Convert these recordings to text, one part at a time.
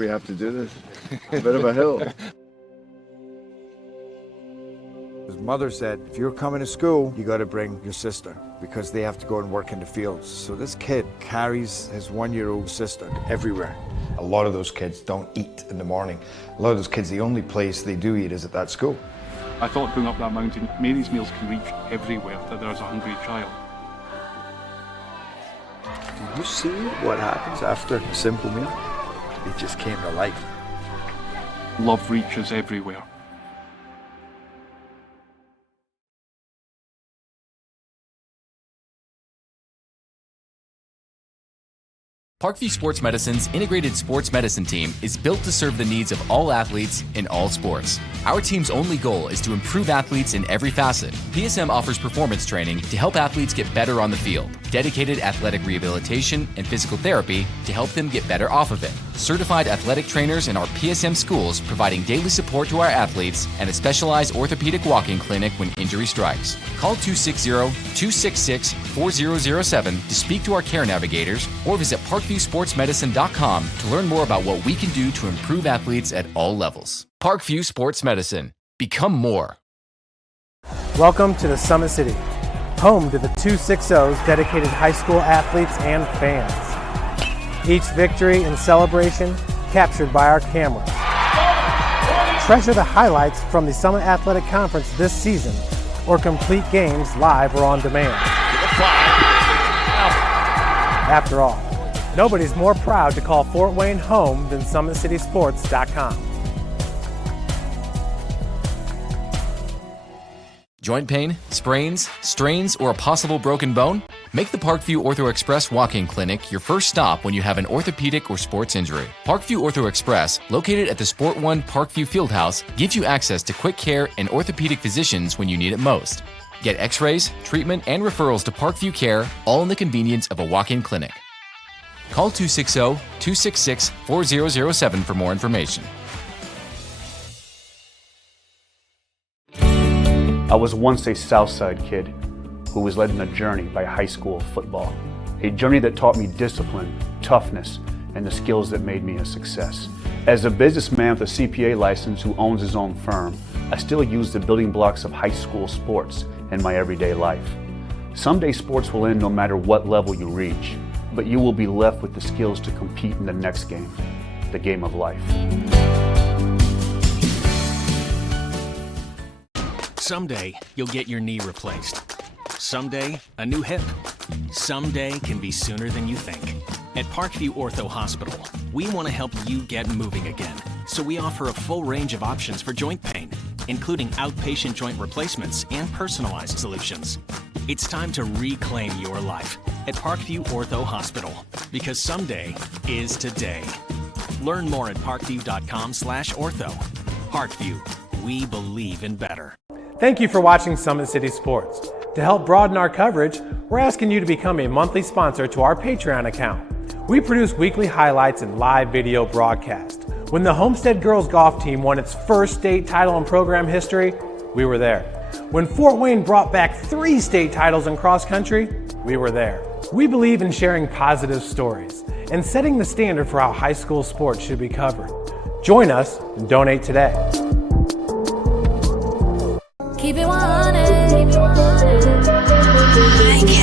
We have to do this. A bit of a hill. His mother said, if you're coming to school, you got to bring your sister because they have to go and work in the fields. So this kid carries his 1-year-old sister everywhere. A lot of those kids don't eat in the morning. A lot of those kids, the only place they do eat is at that school. I thought going up that mountain, Mary's meals can reach everywhere that there's a hungry child. Do you see what happens after a simple meal? It just came to life. Love reaches everywhere. Parkview Sports Medicine's integrated sports medicine team is built to serve the needs of all athletes in all sports. Our team's only goal is to improve athletes in every facet. PSM offers performance training to help athletes get better on the field, dedicated athletic rehabilitation and physical therapy to help them get better off of it, certified athletic trainers in our PSM schools providing daily support to our athletes, and a specialized orthopedic walk-in clinic when injury strikes. Call 260-266-4007 to speak to our care navigators or visit ParkviewSportsMedicine.com to learn more about what we can do to improve athletes at all levels. Parkview Sports Medicine. Become more. Welcome to the Summit City, home to the 260's dedicated high school athletes and fans. Each victory and celebration captured by our cameras. Treasure the highlights from the Summit Athletic Conference this season or complete games live or on demand. After all, nobody's more proud to call Fort Wayne home than SummitCitySports.com. Joint pain, sprains, strains, or a possible broken bone? Make the Parkview Ortho Express walk-in clinic your first stop when you have an orthopedic or sports injury. Parkview Ortho Express, located at the Sport One Parkview Fieldhouse, gives you access to quick care and orthopedic physicians when you need it most. Get x-rays, treatment, and referrals to Parkview Care, all in the convenience of a walk-in clinic. Call 260-266-4007 for more information. I was once a Southside kid who was led on a journey by high school football. A journey that taught me discipline, toughness, and the skills that made me a success. As a businessman with a CPA license who owns his own firm, I still use the building blocks of high school sports in my everyday life. Someday sports will end no matter what level you reach, but you will be left with the skills to compete in the next game, the game of life. Someday, you'll get your knee replaced. Someday, a new hip. Someday can be sooner than you think. At Parkview Ortho Hospital, we want to help you get moving again. So we offer a full range of options for joint pain, including outpatient joint replacements and personalized solutions. It's time to reclaim your life at Parkview Ortho Hospital, because someday is today. Learn more at parkview.com/ortho. Parkview, we believe in better. Thank you for watching Summit City Sports. To help broaden our coverage, we're asking you to become a monthly sponsor to our Patreon account. We produce weekly highlights and live video broadcasts. When the Homestead girls golf team won its first state title in program history, we were there. When Fort Wayne brought back 3 state titles in cross country, we were there. We believe in sharing positive stories and setting the standard for how high school sports should be covered. Join us and donate today. Keep it 100. Keep it 100. Thank you.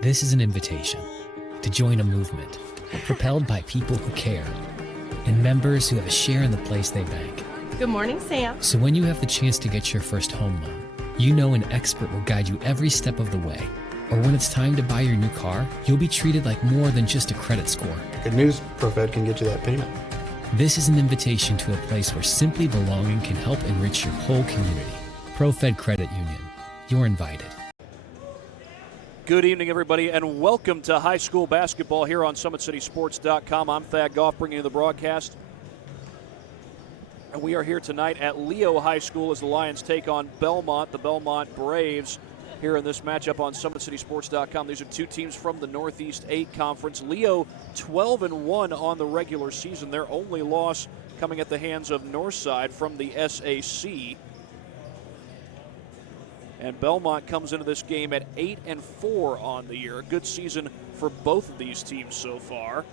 This is an invitation to join a movement We're propelled by people who care and members who have a share in the place they bank. Good morning, Sam. So when you have the chance to get your first home loan, you know an expert will guide you every step of the way. Or when it's time to buy your new car, you'll be treated like more than just a credit score. Good news, ProFed can get you that payment. This is an invitation to a place where simply belonging can help enrich your whole community. ProFed Credit Union. You're invited. Good evening, everybody, and welcome to high school basketball here on SummitCitySports.com. I'm Thad Goff, bringing you the broadcast. And we are here tonight at Leo High School as the Lions take on Bellmont, the Bellmont Braves, here in this matchup on SummitCitySports.com. These are two teams from the Northeast 8 Conference. Leo 12-1 on the regular season. Their only loss coming at the hands of Northside from the SAC. And Bellmont comes into this game at 8-4 on the year. A good season for both of these teams so far.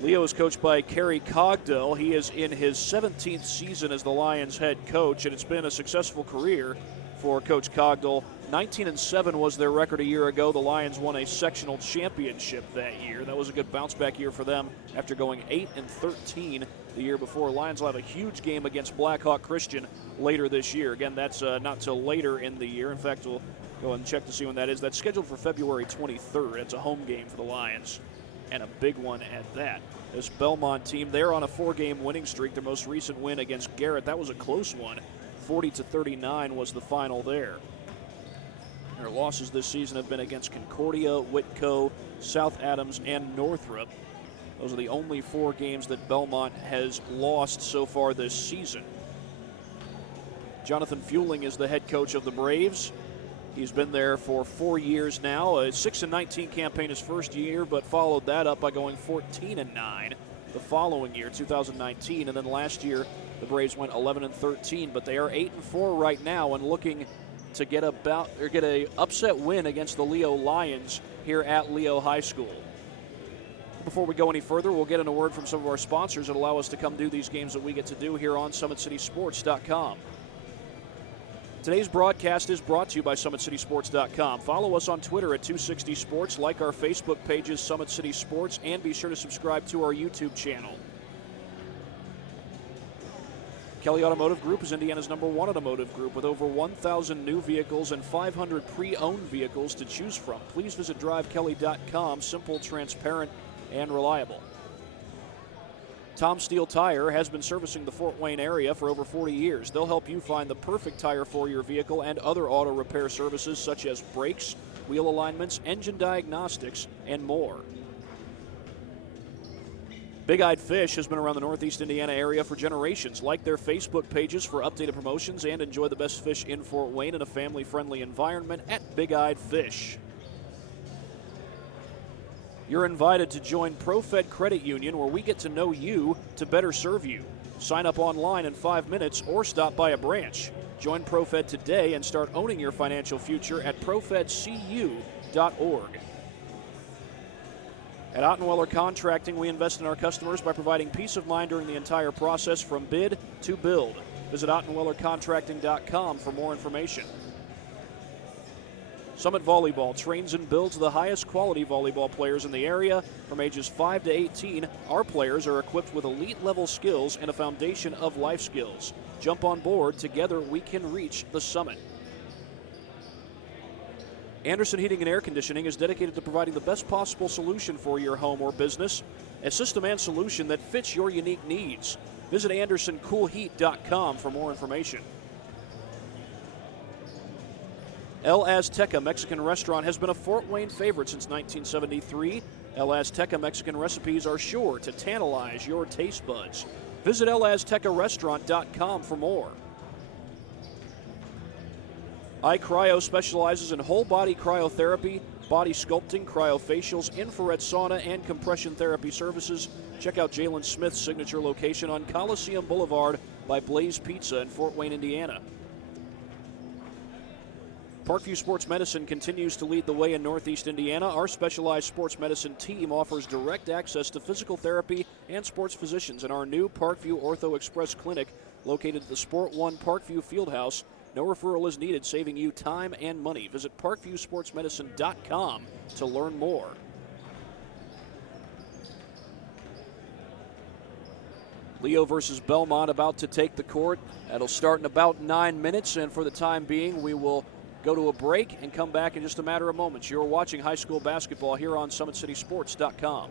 Leo is coached by Kerry Cogdell. He is in his 17th season as the Lions head coach, and it's been a successful career for Coach Cogdell. 19-7 was their record a year ago. The Lions won a sectional championship that year. That was a good bounce-back year for them after going 8-13 the year before. Lions will have a huge game against Blackhawk Christian later this year. Again, that's not till later in the year. In fact, we'll go ahead and check to see when that is. That's scheduled for February 23rd. It's a home game for the Lions, and a big one at that. This Bellmont team, they're on a 4-game winning streak. Their most recent win against Garrett, that was a close one. 40-39 was the final there. Their losses this season have been against Concordia, Whitco, South Adams, and Northrop. Those are the only 4 games that Bellmont has lost so far this season. Jonathan Fueling is the head coach of the Braves. He's been there for 4 years now. A 6-19 campaign his first year, but followed that up by going 14-9 the following year, 2019. And then last year, the Braves went 11-13, but they are 8-4 right now and looking to get a upset win against the Leo Lions here at Leo High School. Before we go any further, we'll get in a word from some of our sponsors that allow us to come do these games that we get to do here on SummitCitySports.com. Today's broadcast is brought to you by SummitCitySports.com. Follow us on Twitter at 260 Sports, like our Facebook pages, Summit City Sports, and be sure to subscribe to our YouTube channel. Kelly Automotive Group is Indiana's #1 automotive group with over 1,000 new vehicles and 500 pre-owned vehicles to choose from. Please visit drivekelly.com. Simple, transparent, and reliable. Tom Steel Tire has been servicing the Fort Wayne area for over 40 years. They'll help you find the perfect tire for your vehicle and other auto repair services such as brakes, wheel alignments, engine diagnostics, and more. Big Eyed Fish has been around the Northeast Indiana area for generations. Like their Facebook pages for updated promotions and enjoy the best fish in Fort Wayne in a family-friendly environment at Big Eyed Fish. You're invited to join ProFed Credit Union, where we get to know you to better serve you. Sign up online in 5 minutes or stop by a branch. Join ProFed today and start owning your financial future at profedcu.org. At Ottenweller Contracting, we invest in our customers by providing peace of mind during the entire process from bid to build. Visit OttenwellerContracting.com for more information. Summit Volleyball trains and builds the highest quality volleyball players in the area. From ages 5 to 18, our players are equipped with elite-level skills and a foundation of life skills. Jump on board. Together, we can reach the summit. Anderson Heating and Air Conditioning is dedicated to providing the best possible solution for your home or business, a system and solution that fits your unique needs. Visit AndersonCoolHeat.com for more information. El Azteca Mexican Restaurant has been a Fort Wayne favorite since 1973. El Azteca Mexican recipes are sure to tantalize your taste buds. Visit elaztecarestaurant.com for more. iCryo specializes in whole body cryotherapy, body sculpting, cryofacials, infrared sauna, and compression therapy services. Check out Jalen Smith's signature location on Coliseum Boulevard by Blaze Pizza in Fort Wayne, Indiana. Parkview Sports Medicine continues to lead the way in Northeast Indiana. Our specialized sports medicine team offers direct access to physical therapy and sports physicians in our new Parkview Ortho Express Clinic located at the Sport One Parkview Fieldhouse. No referral is needed, saving you time and money. Visit ParkviewSportsMedicine.com to learn more. Leo versus Bellmont about to take the court. That'll start in about 9 minutes, and for the time being, we will go to a break and come back in just a matter of moments. You're watching high school basketball here on SummitCitySports.com.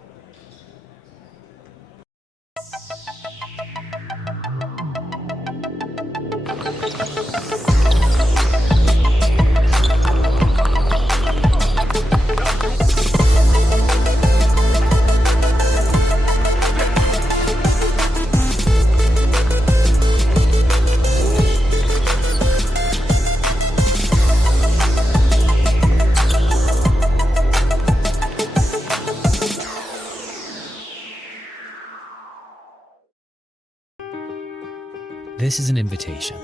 This is an invitation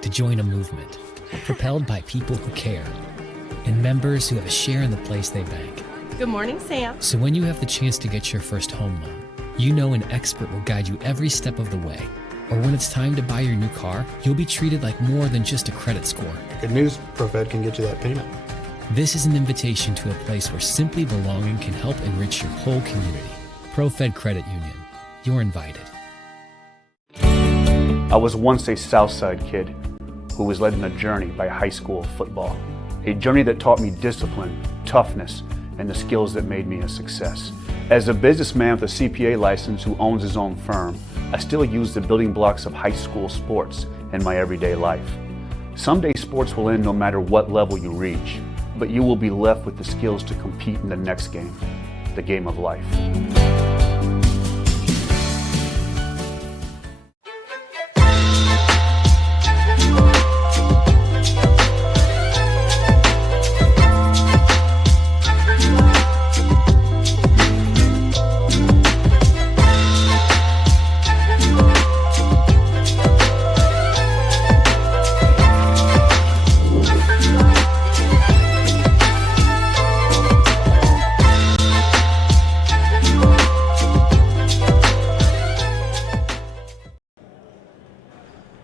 to join a movement propelled by people who care and members who have a share in the place they bank. Good morning, Sam. So when you have the chance to get your first home loan, you know an expert will guide you every step of the way. Or when it's time to buy your new car, you'll be treated like more than just a credit score. Good news, ProFed can get you that payment. This is an invitation to a place where simply belonging can help enrich your whole community. ProFed Credit Union. You're invited. I was once a Southside kid who was led on a journey by high school football. A journey that taught me discipline, toughness, and the skills that made me a success. As a businessman with a CPA license who owns his own firm, I still use the building blocks of high school sports in my everyday life. Someday sports will end no matter what level you reach, but you will be left with the skills to compete in the next game, the game of life.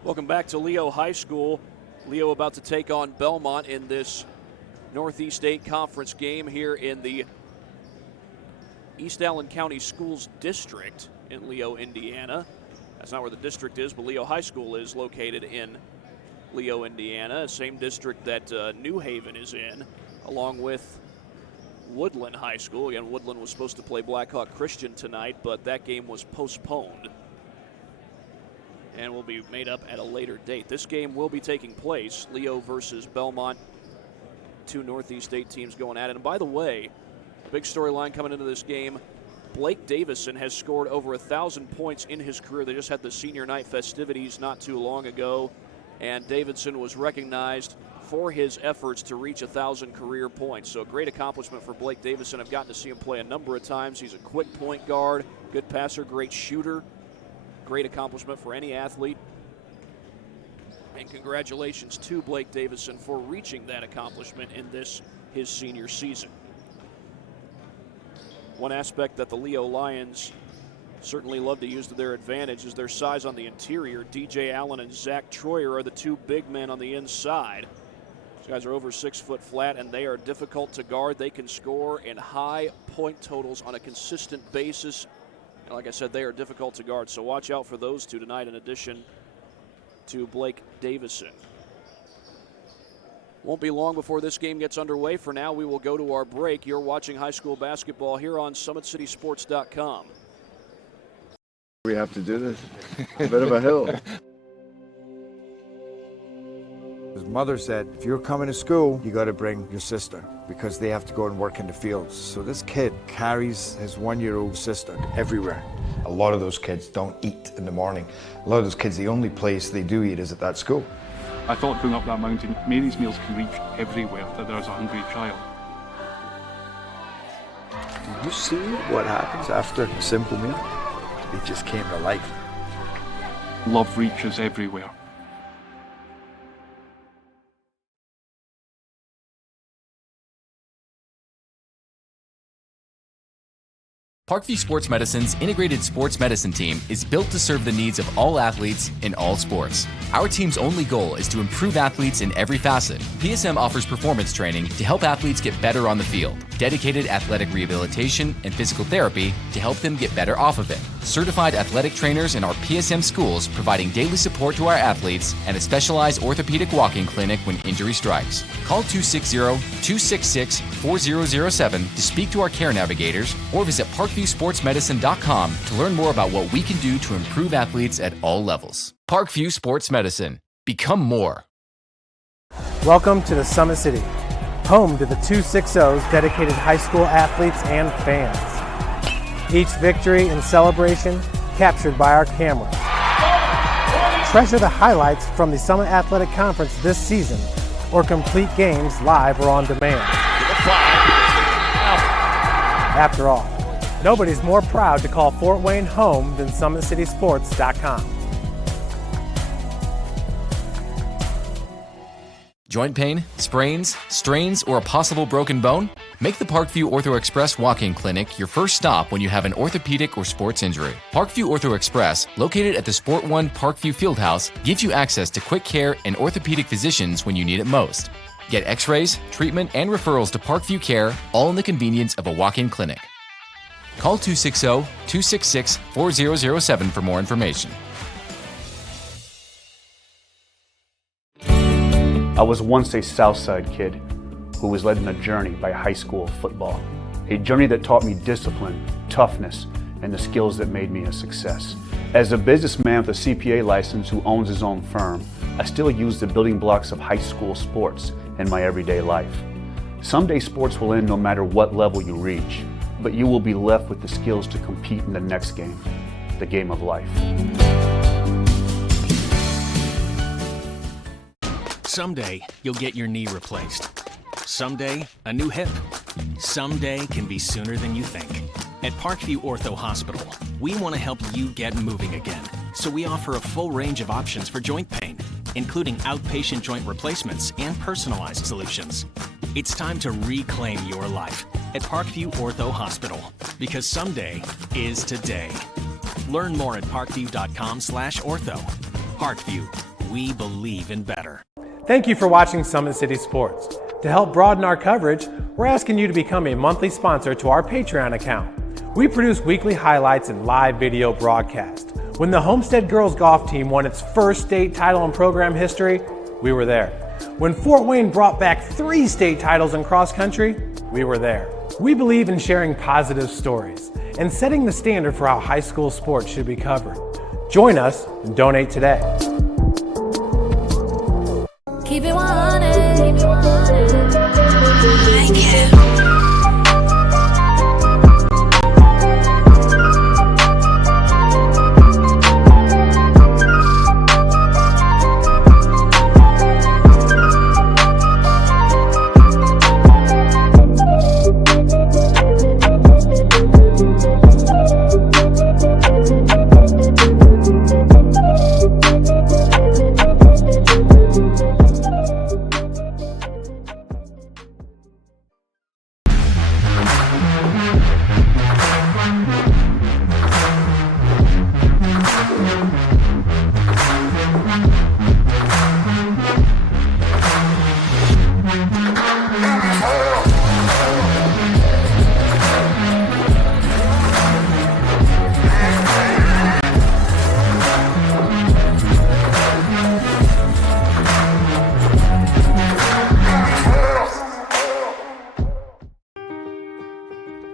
Welcome back to Leo High School. Leo about to take on Bellmont in this Northeast 8 Conference game here in the East Allen County Schools District in Leo, Indiana. That's not where the district is, but Leo High School is located in Leo, Indiana, same district that New Haven is in, along with Woodland High School. Again, Woodland was supposed to play Blackhawk Christian tonight, but that game was postponed and will be made up at a later date. This game will be taking place, Leo versus Bellmont, two Northeast 8 teams going at it. And by the way, big storyline coming into this game, Blake Davison has scored over 1,000 points in his career. They just had the senior night festivities not too long ago, and Davidson was recognized for his efforts to reach 1,000 career points. So a great accomplishment for Blake Davison. I've gotten to see him play a number of times. He's a quick point guard, good passer, great shooter. Great accomplishment for any athlete. And congratulations to Blake Davison for reaching that accomplishment in this, his senior season. One aspect that the Leo Lions certainly love to use to their advantage is their size on the interior. DJ Allen and Zach Troyer are the two big men on the inside. These guys are over 6 foot flat, and they are difficult to guard. They can score in high point totals on a consistent basis. And like I said, they are difficult to guard, so watch out for those two tonight in addition to Blake Davison. Won't be long before this game gets underway. For now, we will go to our break. You're watching high school basketball here on SummitCitySports.com. We have to do this. A bit of a hill. His mother said, if you're coming to school, you got to bring your sister because they have to go and work in the fields. So this kid carries his 1-year-old sister everywhere. A lot of those kids don't eat in the morning. A lot of those kids, the only place they do eat is at that school. I thought going up that mountain, Mary's meals can reach everywhere that there's a hungry child. Do you see what happens after a simple meal? It just came to life. Love reaches everywhere. Parkview Sports Medicine's integrated sports medicine team is built to serve the needs of all athletes in all sports. Our team's only goal is to improve athletes in every facet. PSM offers performance training to help athletes get better on the field, dedicated athletic rehabilitation and physical therapy to help them get better off of it, certified athletic trainers in our PSM schools providing daily support to our athletes, and a specialized orthopedic walk-in clinic when injury strikes. Call 260-266-4007 to speak to our care navigators or visit ParkviewSportsMedicine.com to learn more about what we can do to improve athletes at all levels. Parkview Sports Medicine. Become more. Welcome to the Summit City, home to the 260's dedicated high school athletes and fans. Each victory and celebration captured by our cameras. Treasure the highlights from the Summit Athletic Conference this season or complete games live or on demand. After all, nobody's more proud to call Fort Wayne home than SummitCitySports.com. Joint pain, sprains, strains, or a possible broken bone? Make the Parkview Ortho Express walk-in clinic your first stop when you have an orthopedic or sports injury. Parkview Ortho Express, located at the Sport One Parkview Fieldhouse, gives you access to quick care and orthopedic physicians when you need it most. Get x-rays, treatment, and referrals to Parkview Care, all in the convenience of a walk-in clinic. Call 260-266-4007 for more information. I was once a Southside kid who was led on a journey by high school football. A journey that taught me discipline, toughness, and the skills that made me a success. As a businessman with a CPA license who owns his own firm, I still use the building blocks of high school sports in my everyday life. Someday sports will end no matter what level you reach, but you will be left with the skills to compete in the next game, the game of life. Someday, you'll get your knee replaced. Someday, a new hip. Someday can be sooner than you think. At Parkview Ortho Hospital, we want to help you get moving again. So we offer a full range of options for joint pain, including outpatient joint replacements and personalized solutions. It's time to reclaim your life at Parkview Ortho Hospital, because someday is today. Learn more at parkview.com/ortho. Parkview, we believe in better. Thank you for watching Summit City Sports. To help broaden our coverage, we're asking you to become a monthly sponsor to our Patreon account. We produce weekly highlights and live video broadcast. When the Homestead girls golf team won its first state title in program history, we were there. When Fort Wayne brought back 3 state titles in cross country, we were there. We believe in sharing positive stories and setting the standard for how high school sports should be covered. Join us and donate today. Keep it 100. Keep it 100. I can.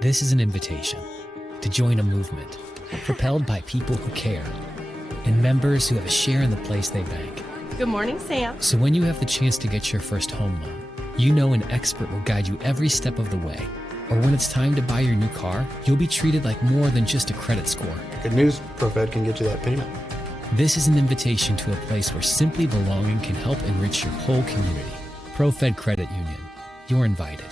This is an invitation to join a movement propelled by people who care and members who have a share in the place they bank. Good morning, Sam. So when you have the chance to get your first home loan, you know an expert will guide you every step of the way. Or when it's time to buy your new car, you'll be treated like more than just a credit score. Good news, ProFed can get you that payment. This is an invitation to a place where simply belonging can help enrich your whole community. ProFed Credit Union. You're invited.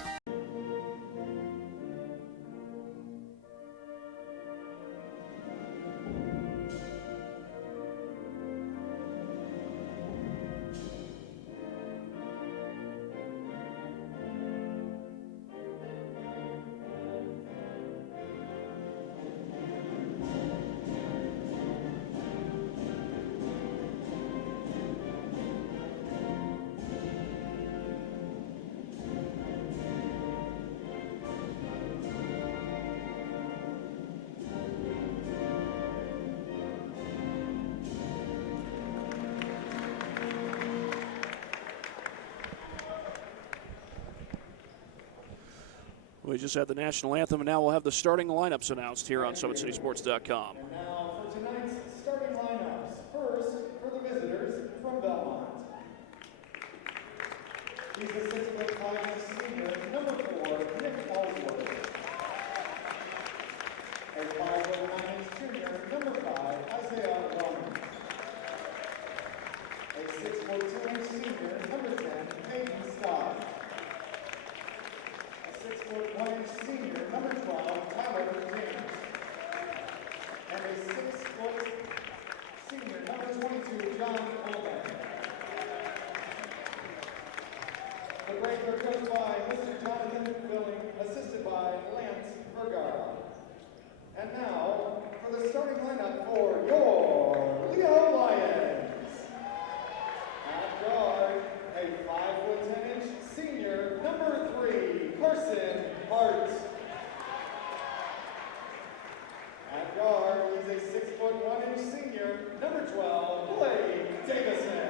We just had the national anthem, and now we'll have the starting lineups announced here on SummitCitySports.com. And now for tonight's starting lineups. First, for the visitors from Bellmont. He's a 6'5" senior, number 4, Nick Ellsworth. A 5'9" junior, number 5, Isaiah Wellman. A 6'2" senior, number 10, Peyton Scott. A 6'1" senior, number 12, Tyler James. And a 6' senior, number 22, John Coleman. The Braves are coached by Mr. Jonathan Billing, assisted by Lance Vergara. And now, for the starting lineup for your Leo Lions. At guard, a 5'10" senior, number 3, Carson Hart. At guard, he's a 6'1" senior, number 12, Blake Davison.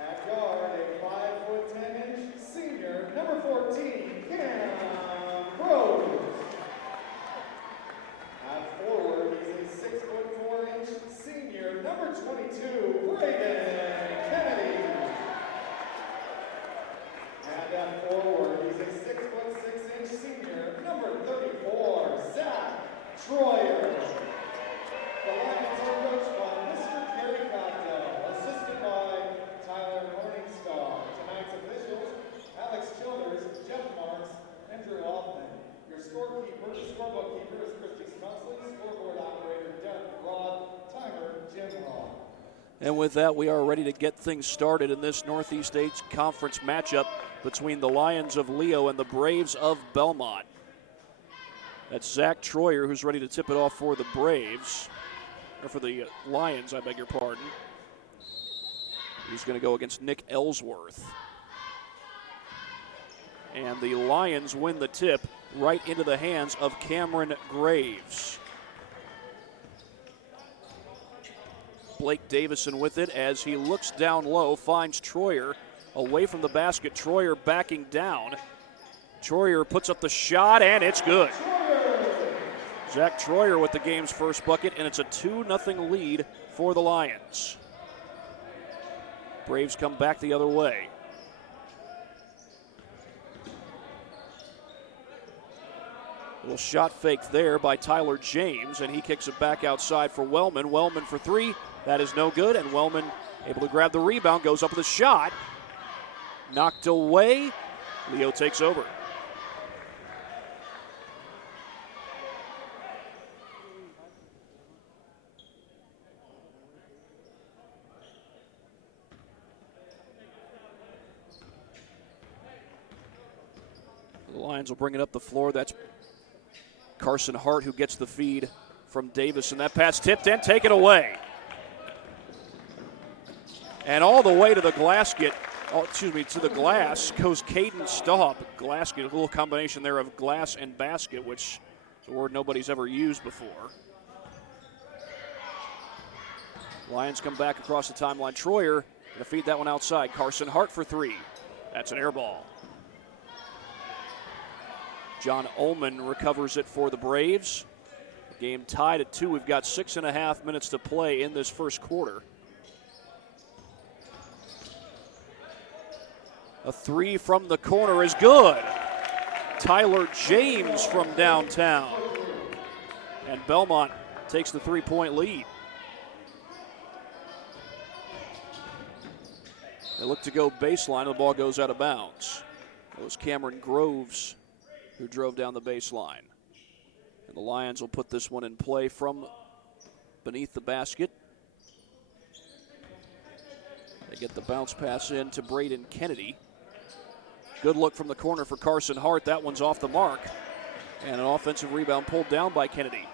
At guard, a 5'10" senior, number 14, Cam Rose. At forward, he's a 6'4" senior, number 22, Braden Kennedy. And at forward, he's a 6'6" senior, number 34, Zach Troyer. The Lions are coached by Mr. Kerry Cogdell, assisted by Tyler Morningstar. Tonight's officials, Alex Childers, Jeff Marks, and Drew Hoffman. Your scorebook keeper is Christy Smusley, scoreboard operator Derek Rod, timer Jim Rod. And with that, we are ready to get things started in this Northeast 8 Conference matchup between the Lions of Leo and the Braves of Bellmont. That's Zach Troyer, who's ready to tip it off for the Braves, or for the Lions, I beg your pardon. He's going to go against Nick Ellsworth. And the Lions win the tip right into the hands of Cameron Graves. Blake Davison with it as he looks down low, finds Troyer away from the basket. Troyer backing down. Troyer puts up the shot, and it's good. Zach Troyer with the game's first bucket, and it's a 2-0 lead for the Lions. Braves come back the other way. Little shot fake there by Tyler James, and he kicks it back outside for Wellman. Wellman for 3. That is no good, and Wellman able to grab the rebound, goes up with a shot. Knocked away. Leo takes over. The Lions will bring it up the floor. That's Carson Hart who gets the feed from Davis, and that pass tipped and taken away. And all the way to the basket, to the glass goes Caden Staub. Glass, a little combination there of glass and basket, which is a word nobody's ever used before. Lions come back across the timeline. Troyer going to feed that one outside. Carson Hart for 3. That's an air ball. John Ullman recovers it for the Braves. The game tied at 2. We've got 6.5 minutes to play in this first quarter. A 3 from the corner is good. Tyler James from downtown. And Bellmont takes the 3-point lead. They look to go baseline. The ball goes out of bounds. It was Cameron Groves who drove down the baseline. And the Lions will put this one in play from beneath the basket. They get the bounce pass in to Braden Kennedy. Good look from the corner for Carson Hart. That one's off the mark. And an offensive rebound pulled down by Kennedy.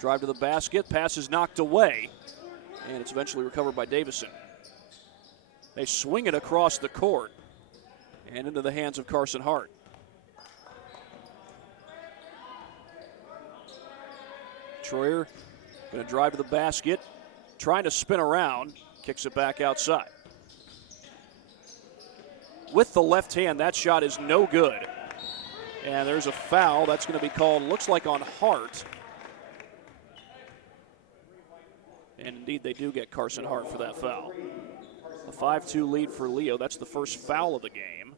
Drive to the basket. Pass is knocked away. And it's eventually recovered by Davison. They swing it across the court and into the hands of Carson Hart. Troyer going to drive to the basket, trying to spin around. Kicks it back outside. With the left hand, that shot is no good. And there's a foul. That's going to be called, looks like on Hart. And indeed, they do get Carson Hart for that foul. A 5-2 lead for Leo. That's the first foul of the game.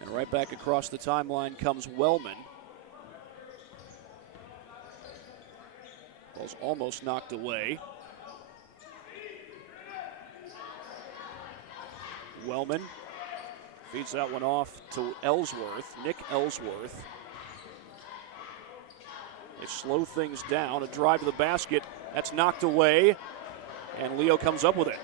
And right back across the timeline comes Wellman. Ball's almost knocked away. Wellman feeds that one off to Ellsworth, Nick Ellsworth. They slow things down, a drive to the basket, that's knocked away, and Leo comes up with it.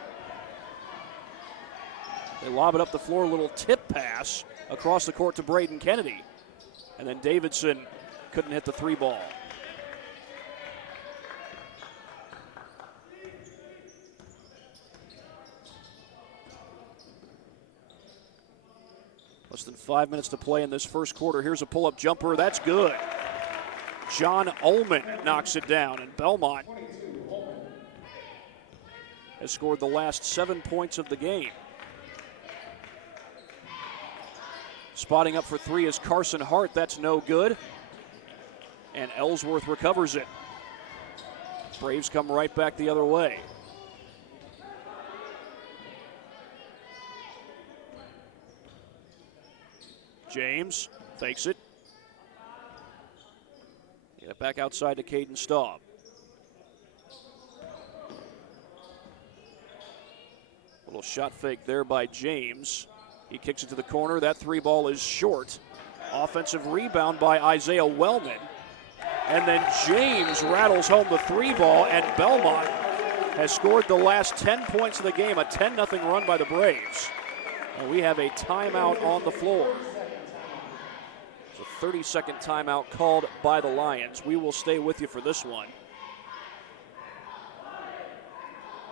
They lob it up the floor, a little tip pass across the court to Braden Kennedy. And then Davidson couldn't hit the three ball. Less than 5 minutes to play in this first quarter. Here's a pull-up jumper. That's good. John Ullman knocks it down, and Bellmont has scored the last 7 points of the game. Spotting up for three is Carson Hart. That's no good. And Ellsworth recovers it. Braves come right back the other way. James fakes it. Get it back outside to Caden Staub. Little shot fake there by James. He kicks it to the corner. That three ball is short. Offensive rebound by Isaiah Wellman. And then James rattles home the three ball, and Bellmont has scored the last 10 points of the game, a 10-0 run by the Braves. And we have a timeout on the floor. It's a 30-second timeout called by the Lions. We will stay with you for this one.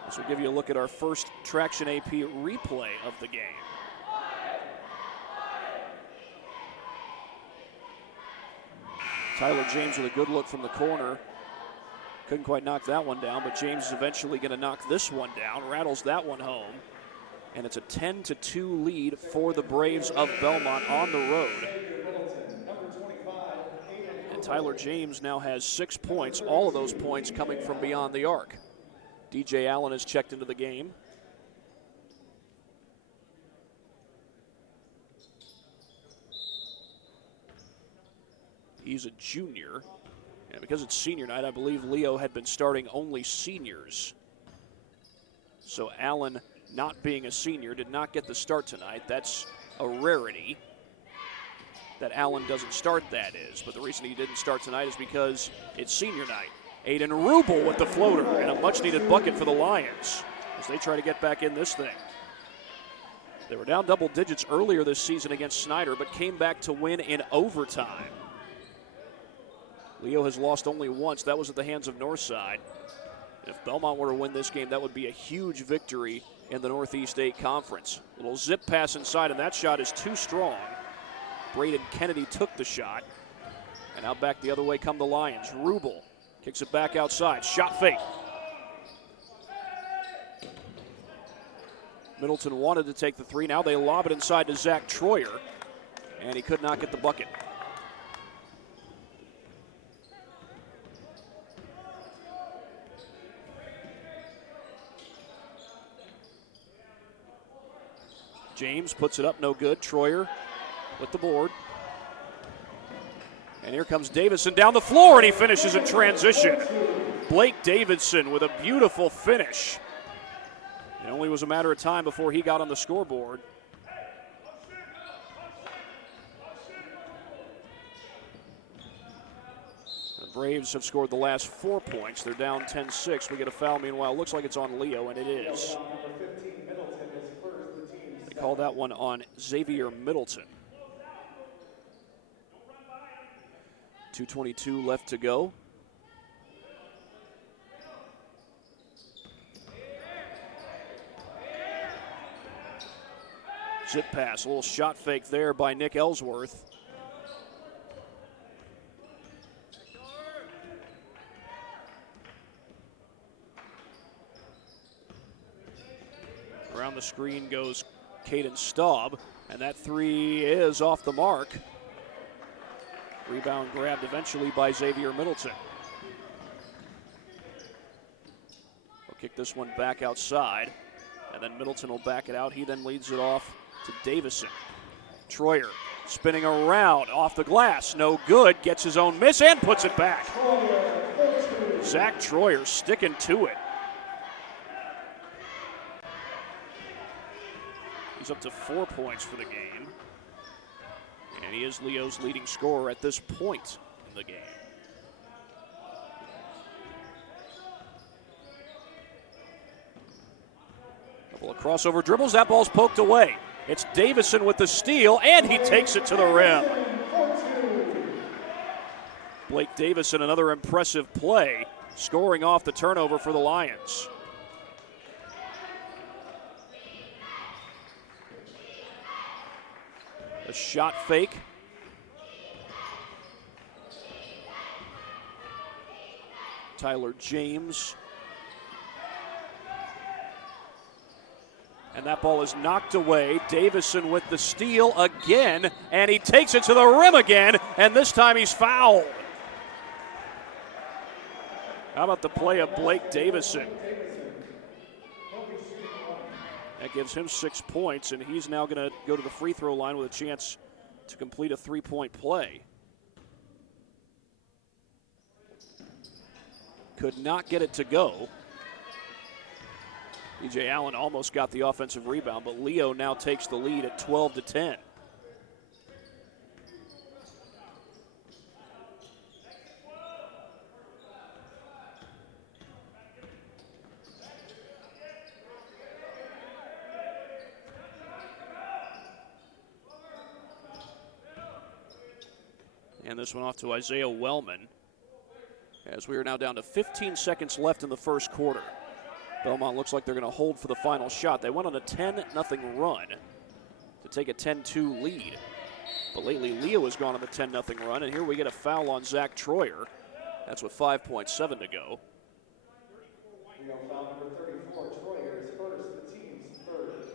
This will give you a look at our first Traction AP replay of the game. Tyler James with a good look from the corner. Couldn't quite knock that one down, but James is eventually going to knock this one down, rattles that one home. And it's a 10-2 lead for the Braves of Bellmont on the road. And Tyler James now has 6 points, all of those points coming from beyond the arc. DJ Allen has checked into the game. He's a junior. And because it's senior night, I believe Leo had been starting only seniors. So Allen, not being a senior, did not get the start tonight. That's a rarity that Allen doesn't start, that is. But the reason he didn't start tonight is because it's senior night. Aiden Rubel with the floater and a much-needed bucket for the Lions as they try to get back in this thing. They were down double digits earlier this season against Snyder, but came back to win in overtime. Leo has lost only once. That was at the hands of Northside. If Bellmont were to win this game, that would be a huge victory in the Northeast 8 Conference. Little zip pass inside, and that shot is too strong. Braden Kennedy took the shot. And now back the other way come the Lions. Rubel kicks it back outside. Shot fake. Middleton wanted to take the three. Now they lob it inside to Zach Troyer. And he could not get the bucket. James puts it up, no good. Troyer with the board. And here comes Davidson down the floor, and he finishes in transition. Blake Davidson with a beautiful finish. It only was a matter of time before he got on the scoreboard. The Braves have scored the last 4 points. They're down 10-6. We get a foul, meanwhile. Looks like it's on Leo, and it is. They call that one on Xavier Middleton. 2:22 left to go. Zip pass, a little shot fake there by Nick Ellsworth. Around the screen goes Caden Staub, and that three is off the mark. Rebound grabbed eventually by Xavier Middleton. He'll kick this one back outside, and then Middleton will back it out. He then leads it off to Davison. Troyer spinning around off the glass, no good, gets his own miss and puts it back. Zach Troyer sticking to it. He's up to 4 points for the game. And he is Leo's leading scorer at this point in the game. Couple of crossover dribbles, that ball's poked away. It's Davison with the steal, and he takes it to the rim. Blake Davison, another impressive play, scoring off the turnover for the Lions. A shot fake. Tyler James. And that ball is knocked away. Davison with the steal again, and he takes it to the rim again, and this time he's fouled. How about the play of Blake Davison? That gives him 6 points, and he's now going to go to the free throw line with a chance to complete a three-point play. Could not get it to go. DJ Allen almost got the offensive rebound, but Leo now takes the lead at 12-10. And this one off to Isaiah Wellman, as we are now down to 15 seconds left in the first quarter. Bellmont looks like they're going to hold for the final shot. They went on a 10-0 run to take a 10-2 lead. But lately, Leo has gone on the 10-0 run, and here we get a foul on Zach Troyer. That's with 5.7 to go. Leo foul number 34, Troyer is first, the team's third.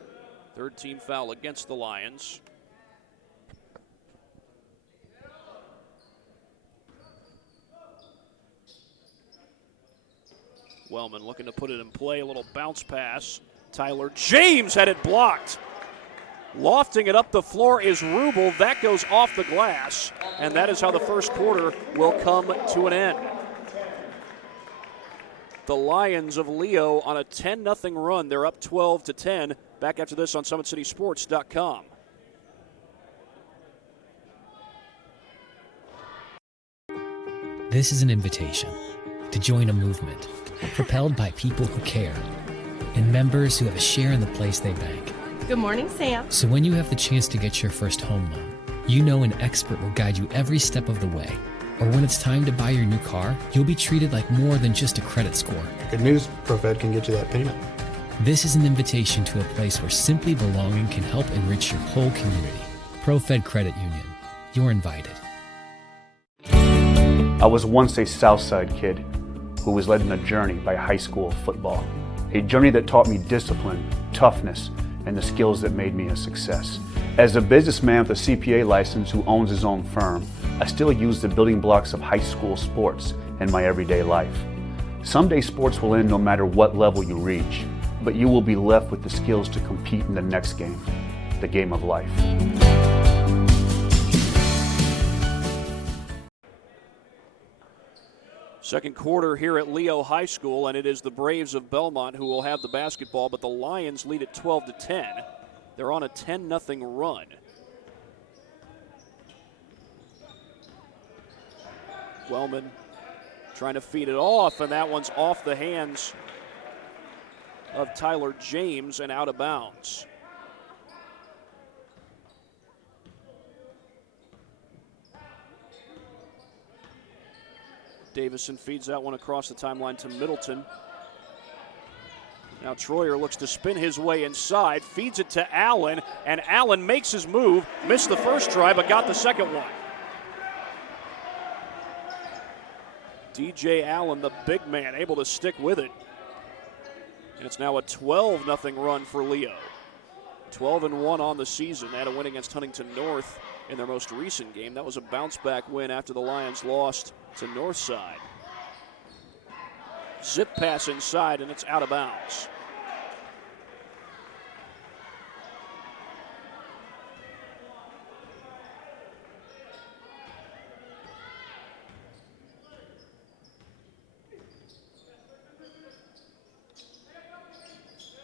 Third team foul against the Lions. Wellman looking to put it in play, a little bounce pass. Tyler James had it blocked. Lofting it up the floor is Rubel. That goes off the glass, and that is how the first quarter will come to an end. The Lions of Leo on a 10-0 run. They're up 12-10. Back after this on SummitCitySports.com. This is an invitation to join a movement propelled by people who care and members who have a share in the place they bank. Good morning, Sam. So when you have the chance to get your first home loan, you know an expert will guide you every step of the way. Or when it's time to buy your new car, you'll be treated like more than just a credit score. Good news, ProFed can get you that payment. This is an invitation to a place where simply belonging can help enrich your whole community. ProFed Credit Union. You're invited. I was once a Southside kid who was led on a journey by high school football. A journey that taught me discipline, toughness, and the skills that made me a success. As a businessman with a CPA license who owns his own firm, I still use the building blocks of high school sports in my everyday life. Someday sports will end no matter what level you reach, but you will be left with the skills to compete in the next game, the game of life. Second quarter here at Leo High School, and it is the Braves of Bellmont who will have the basketball, but the Lions lead at 12-10. They're on a 10-0 run. Wellman trying to feed it off, and that one's off the hands of Tyler James and out of bounds. Davison feeds that one across the timeline to Middleton. Now Troyer looks to spin his way inside, feeds it to Allen, and Allen makes his move, missed the first try, but got the second one. DJ Allen, the big man, able to stick with it. And it's now a 12-0 run for Leo. 12-1 on the season. They had a win against Huntington North in their most recent game. That was a bounce-back win after the Lions lost to Northside. Zip pass inside, and it's out of bounds.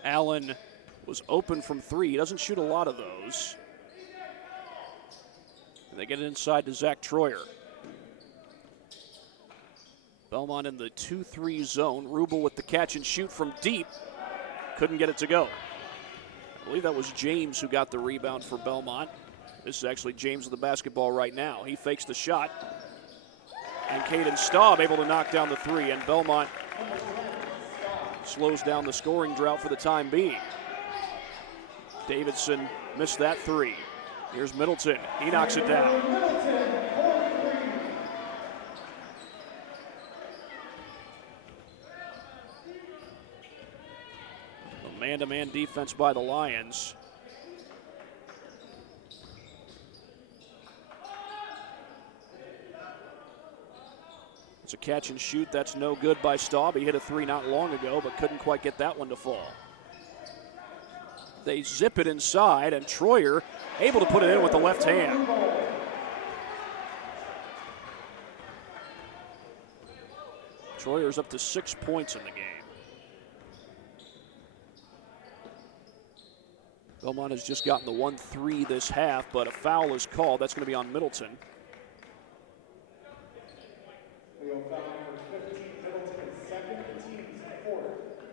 Allen was open from three. He doesn't shoot a lot of those. And they get it inside to Zach Troyer. Bellmont in the 2-3 zone. Rubel with the catch and shoot from deep. Couldn't get it to go. I believe that was James who got the rebound for Bellmont. This is actually James with the basketball right now. He fakes the shot. And Caden Staub able to knock down the three. And Bellmont slows down the scoring drought for the time being. Davidson missed that three. Here's Middleton. He knocks it down. A man-to-man defense by the Lions. It's a catch and shoot. That's no good by Staub. He hit a three not long ago, but couldn't quite get that one to fall. They zip it inside, and Troyer able to put it in with the left hand. Troyer's up to 6 points in the game. Bellmont has just gotten the 1-3 this half, but a foul is called. That's going to be on Middleton.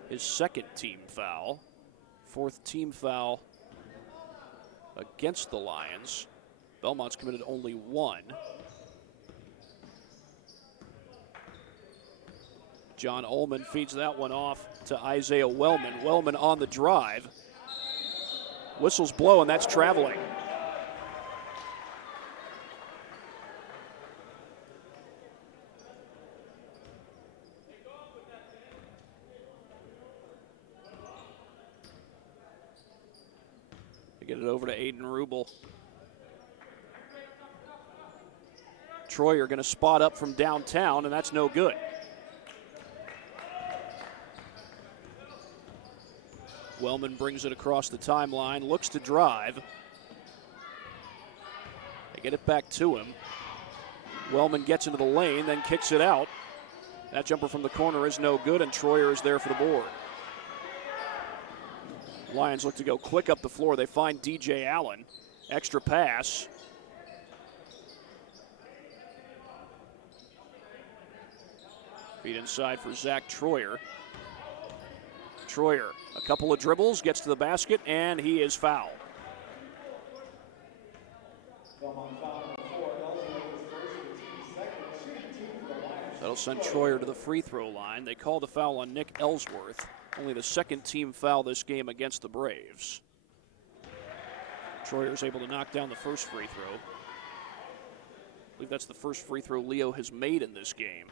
His second team foul. Fourth team foul against the Lions. Bellmont's committed only one. John Ullman feeds that one off to Isaiah Wellman. Wellman on the drive. Whistles blow, and that's traveling. Get it over to Aiden Rubel. Troyer going to spot up from downtown, and that's no good. Wellman brings it across the timeline, looks to drive. They get it back to him. Wellman gets into the lane, then kicks it out. That jumper from the corner is no good, and Troyer is there for the board. Lions look to go quick up the floor. They find DJ Allen. Extra pass. Feed inside for Zach Troyer. Troyer, a couple of dribbles, gets to the basket, and he is fouled. That'll send Troyer to the free throw line. They call the foul on Nick Ellsworth. Only the second team foul this game against the Braves. Troyer's able to knock down the first free throw. I believe that's the first free throw Leo has made in this game.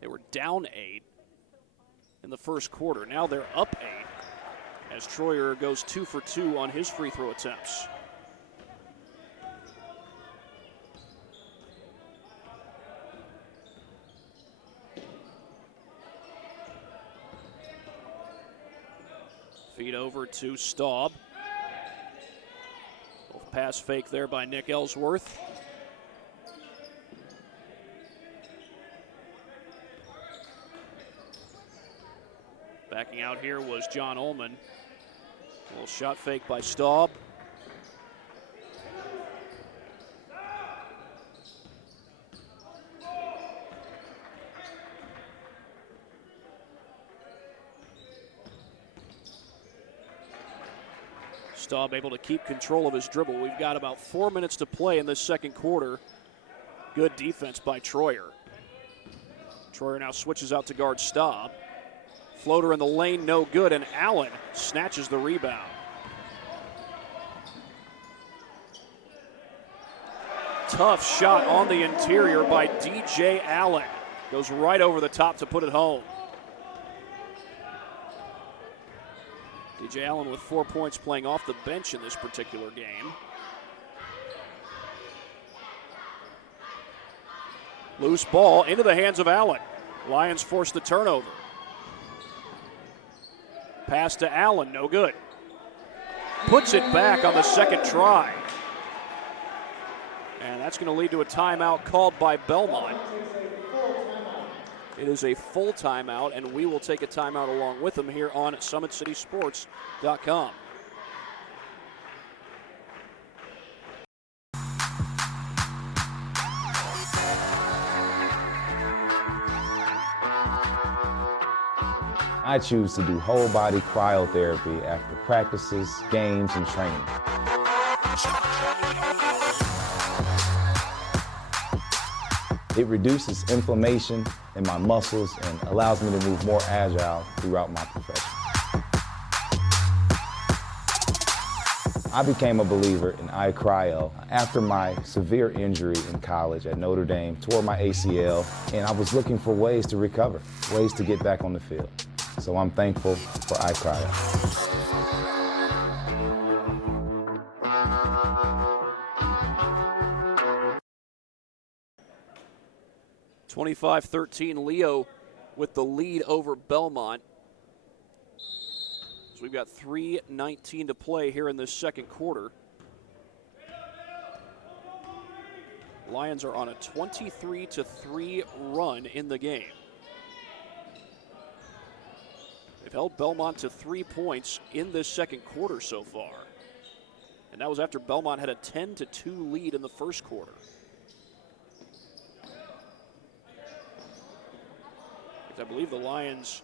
They were down 8 in the first quarter. Now they're up 8 as Troyer goes 2 for 2 on his free throw attempts. Feed over to Staub. Pass fake there by Nick Ellsworth. Backing out here was John Ullman. A little shot fake by Staub. Staub able to keep control of his dribble. We've got about 4 minutes to play in this second quarter. Good defense by Troyer. Troyer now switches out to guard Staub. Floater in the lane, no good, and Allen snatches the rebound. Tough shot on the interior by DJ Allen. Goes right over the top to put it home. DJ Allen with 4 points playing off the bench in this particular game. Loose ball into the hands of Allen. Lions force the turnover. Pass to Allen, no good. Puts it back on the second try. And that's going to lead to a timeout called by Bellmont. It is a full timeout, and we will take a timeout along with them here on SummitCitySports.com. I choose to do whole body cryotherapy after practices, games, and training. It reduces inflammation in my muscles and allows me to move more agile throughout my profession. I became a believer in iCryo after my severe injury in college at Notre Dame, tore my ACL, and I was looking for ways to recover, ways to get back on the field. So I'm thankful for iCryo. 25-13, Leo with the lead over Bellmont. So we've got 3:19 to play here in this second quarter. Lions are on a 23-3 run in the game. They've held Bellmont to 3 points in this second quarter so far. And that was after Bellmont had a 10-2 lead in the first quarter. I believe the Lions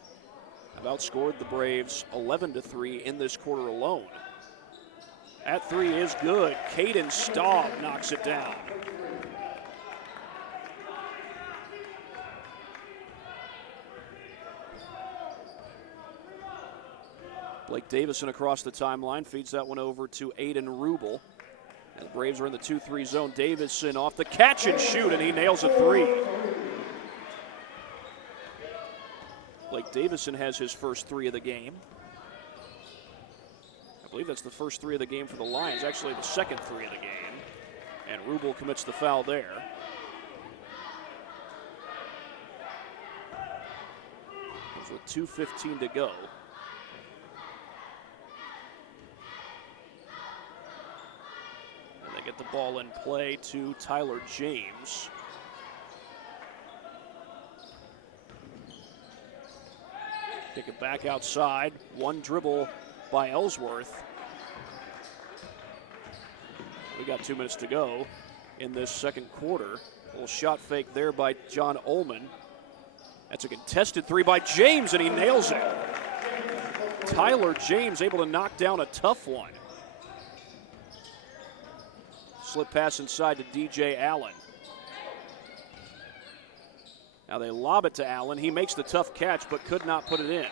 have outscored the Braves 11-3 in this quarter alone. At three is good. Caden Staub knocks it down. Blake Davison across the timeline feeds that one over to Aiden Rubel. And the Braves are in the 2-3 zone. Davison off the catch and shoot, and he nails a three. Blake Davison has his first three of the game. I believe that's the first three of the game for the Lions, actually the second three of the game. And Rubel commits the foul there. With 2:15 to go. And they get the ball in play to Tyler James. Kick it back outside. One dribble by Ellsworth. We got 2 minutes to go in this second quarter. A little shot fake there by John Ullman. That's a contested three by James, and he nails it. Tyler James able to knock down a tough one. Slip pass inside to DJ Allen. Now they lob it to Allen. He makes the tough catch, but could not put it in.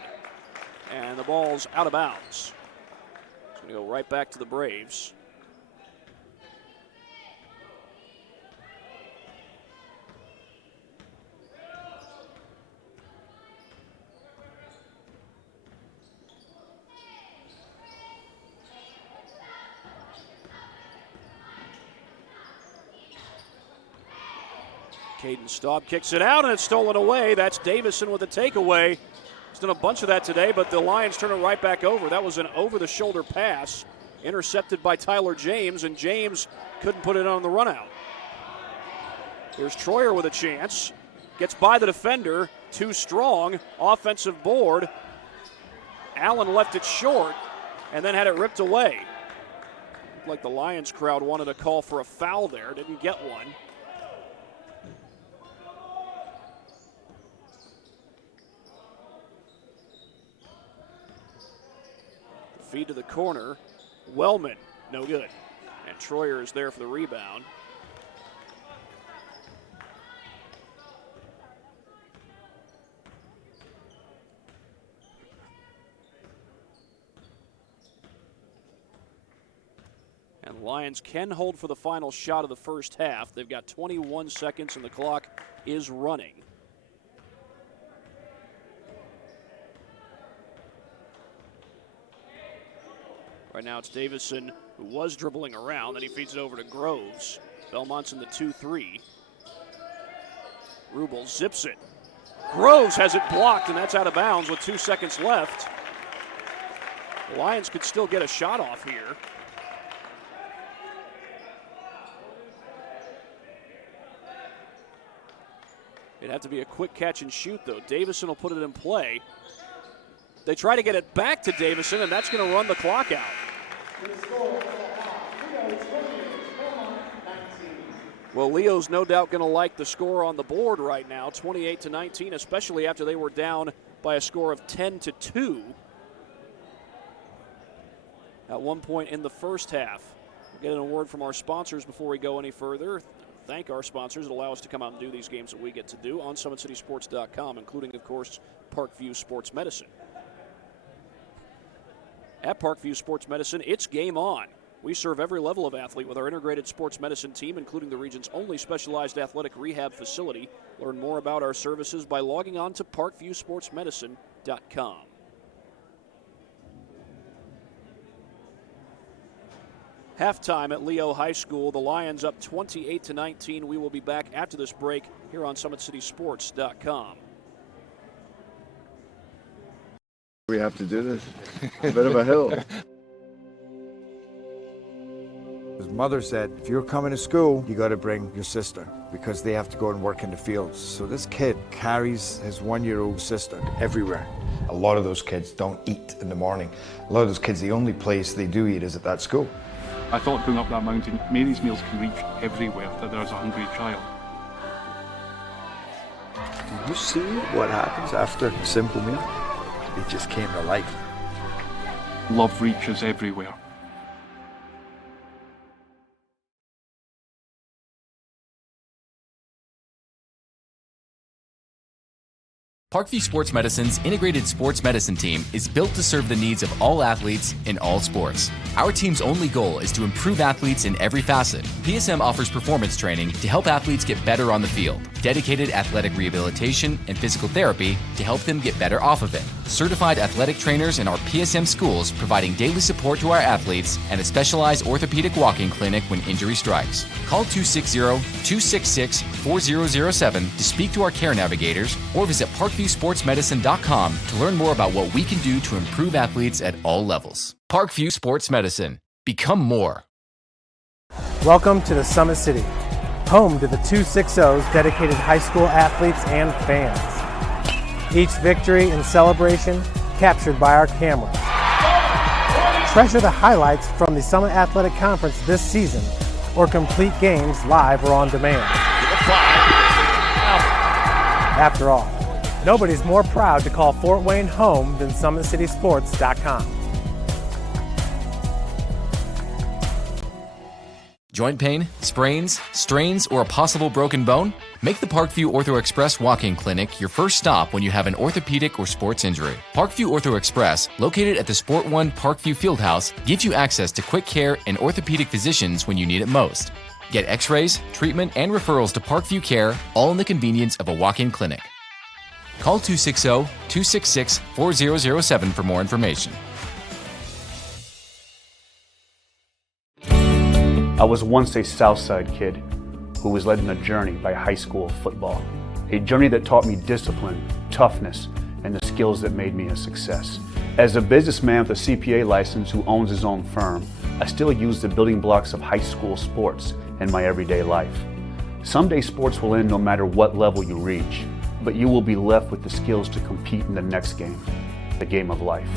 And the ball's out of bounds. It's going to go right back to the Braves. Caden Staub kicks it out, and it's stolen away. That's Davison with a takeaway. He's done a bunch of that today, but the Lions turn it right back over. That was an over-the-shoulder pass, intercepted by Tyler James, and James couldn't put it on the run-out. Here's Troyer with a chance. Gets by the defender, too strong, offensive board. Allen left it short, and then had it ripped away. Looked like the Lions crowd wanted a call for a foul there, didn't get one. Feed to the corner. Wellman, no good. And Troyer is there for the rebound. And the Lions can hold for the final shot of the first half. They've got 21 seconds and the clock is running. Right now it's Davison who was dribbling around, then he feeds it over to Groves. Bellmont's in the 2-3. Rubel zips it. Groves has it blocked, and that's out of bounds with 2 seconds left. The Lions could still get a shot off here. It'd have to be a quick catch and shoot, though. Davison will put it in play. They try to get it back to Davison, and that's going to run the clock out. Well, Leo's no doubt going to like the score on the board right now, 28-19, especially after they were down by a score of 10-2 at one point in the first half. We'll get an award from our sponsors before we go any further. Thank our sponsors that allow us to come out and do these games that we get to do on SummitCitySports.com, including, of course, Parkview Sports Medicine. At Parkview Sports Medicine, it's game on. We serve every level of athlete with our integrated sports medicine team, including the region's only specialized athletic rehab facility. Learn more about our services by logging on to parkviewsportsmedicine.com. Halftime at Leo High School. The Lions up 28-19. We will be back after this break here on SummitCitySports.com. We have to do this. A bit of a hill. His mother said, if you're coming to school, you got to bring your sister because they have to go and work in the fields. So this kid carries his 1-year-old sister everywhere. A lot of those kids don't eat in the morning. A lot of those kids, the only place they do eat is at that school. I thought going up that mountain, Mary's meals can reach everywhere that there's a hungry child. Do you see what happens after a simple meal? It just came to life. Love reaches everywhere. Parkview Sports Medicine's integrated sports medicine team is built to serve the needs of all athletes in all sports. Our team's only goal is to improve athletes in every facet. PSM offers performance training to help athletes get better on the field, dedicated athletic rehabilitation and physical therapy to help them get better off of it, certified athletic trainers in our PSM schools providing daily support to our athletes, and a specialized orthopedic walking clinic when injury strikes. Call 260-266-4007 to speak to our care navigators or visit ParkviewSportsMedicine.com to learn more about what we can do to improve athletes at all levels. Parkview Sports Medicine. Become more. Welcome to the Summit City, home to the 260's dedicated high school athletes and fans. Each victory and celebration captured by our camera. Treasure the highlights from the Summit Athletic Conference this season or complete games live or on demand. After all, nobody's more proud to call Fort Wayne home than SummitCitySports.com. Joint pain, sprains, strains, or a possible broken bone? Make the Parkview Ortho Express walk-in clinic your first stop when you have an orthopedic or sports injury. Parkview Ortho Express, located at the Sport One Parkview Fieldhouse, gives you access to quick care and orthopedic physicians when you need it most. Get x-rays, treatment, and referrals to Parkview Care, all in the convenience of a walk-in clinic. Call 260-266-4007 for more information. I was once a Southside kid who was led on a journey by high school football. A journey that taught me discipline, toughness, and the skills that made me a success. As a businessman with a CPA license who owns his own firm, I still use the building blocks of high school sports in my everyday life. Someday sports will end no matter what level you reach, but you will be left with the skills to compete in the next game, the game of life.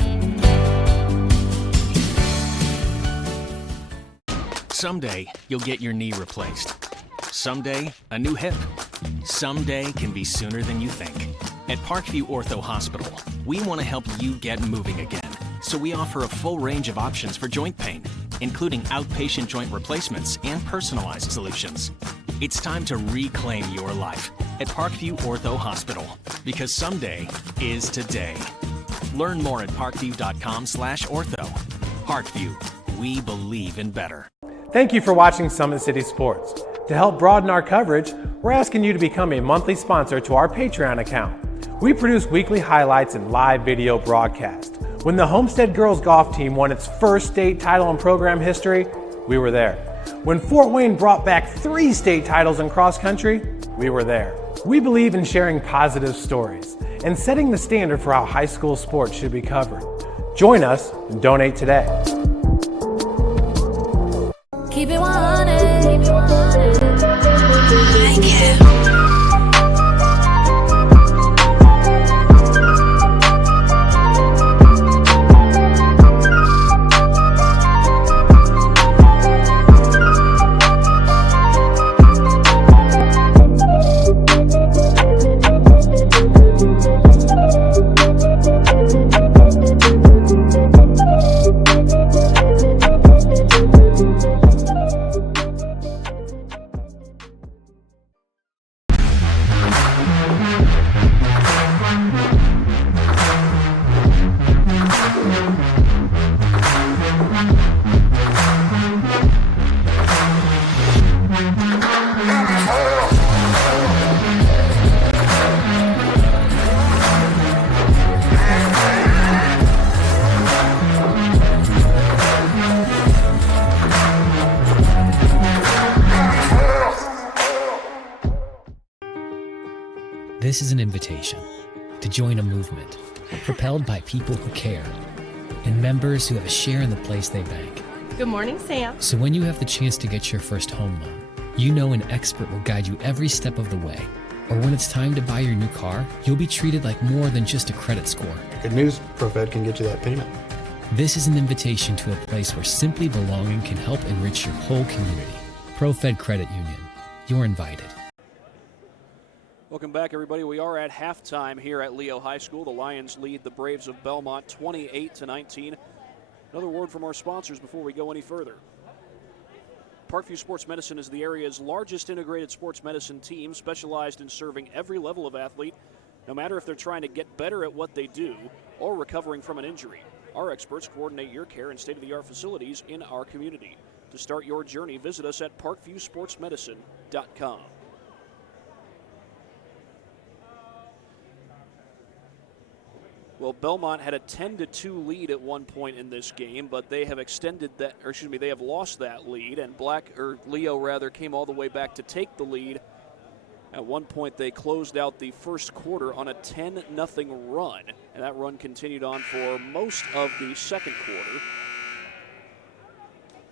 Someday, you'll get your knee replaced. Someday, a new hip. Someday can be sooner than you think. At Parkview Ortho Hospital, we want to help you get moving again. So we offer a full range of options for joint pain, including outpatient joint replacements and personalized solutions. It's time to reclaim your life at Parkview Ortho Hospital, because someday is today. Learn more at parkview.com/ortho. Parkview, we believe in better. Thank you for watching Summit City Sports. To help broaden our coverage, we're asking you to become a monthly sponsor to our Patreon account. We produce weekly highlights and live video broadcast. When the Homestead Girls Golf Team won its first state title in program history, we were there. When Fort Wayne brought back 3 state titles in cross country, we were there. We believe in sharing positive stories and setting the standard for how high school sports should be covered. Join us and donate today. Keep it 100. I can. This is an invitation to join a movement propelled by people who care and members who have a share in the place they bank. Good morning, Sam. So when you have the chance to get your first home loan, you know an expert will guide you every step of the way. Or when it's time to buy your new car, you'll be treated like more than just a credit score. Good news, ProFed can get you that payment. This is an invitation to a place where simply belonging can help enrich your whole community. ProFed Credit Union. You're invited. Welcome back, everybody. We are at halftime here at Leo High School. The Lions lead the Braves of Bellmont 28-19. Another word from our sponsors before we go any further. Parkview Sports Medicine is the area's largest integrated sports medicine team, specialized in serving every level of athlete, no matter if they're trying to get better at what they do or recovering from an injury. Our experts coordinate your care in state-of-the-art facilities in our community. To start your journey, visit us at parkviewsportsmedicine.com. Well, Bellmont had a 10-2 lead at one point in this game, but they have extended that, or excuse me, they have lost that lead, and Leo came all the way back to take the lead. At one point, they closed out the first quarter on a 10-0 run, and that run continued on for most of the second quarter.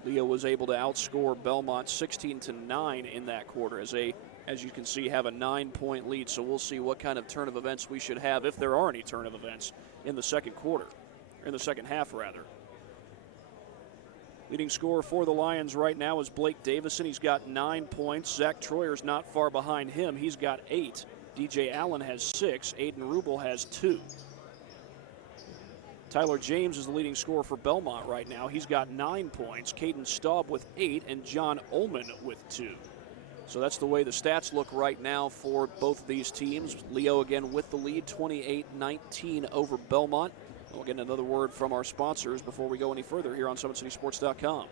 Leo was able to outscore Bellmont 16-9 in that quarter as you can see, have a 9-point lead. So we'll see what kind of turn of events we should have, if there are any turn of events, in the second quarter, in the second half, rather. Leading scorer for the Lions right now is Blake Davison. He's got 9 points. Zach Troyer's not far behind him. He's got 8. DJ Allen has 6. Aiden Rubel has 2. Tyler James is the leading scorer for Bellmont right now. He's got 9 points. Caden Staub with 8, and John Ullman with 2. So that's the way the stats look right now for both of these teams. Leo again with the lead, 28-19 over Bellmont. We'll get another word from our sponsors before we go any further here on SummitCitySports.com.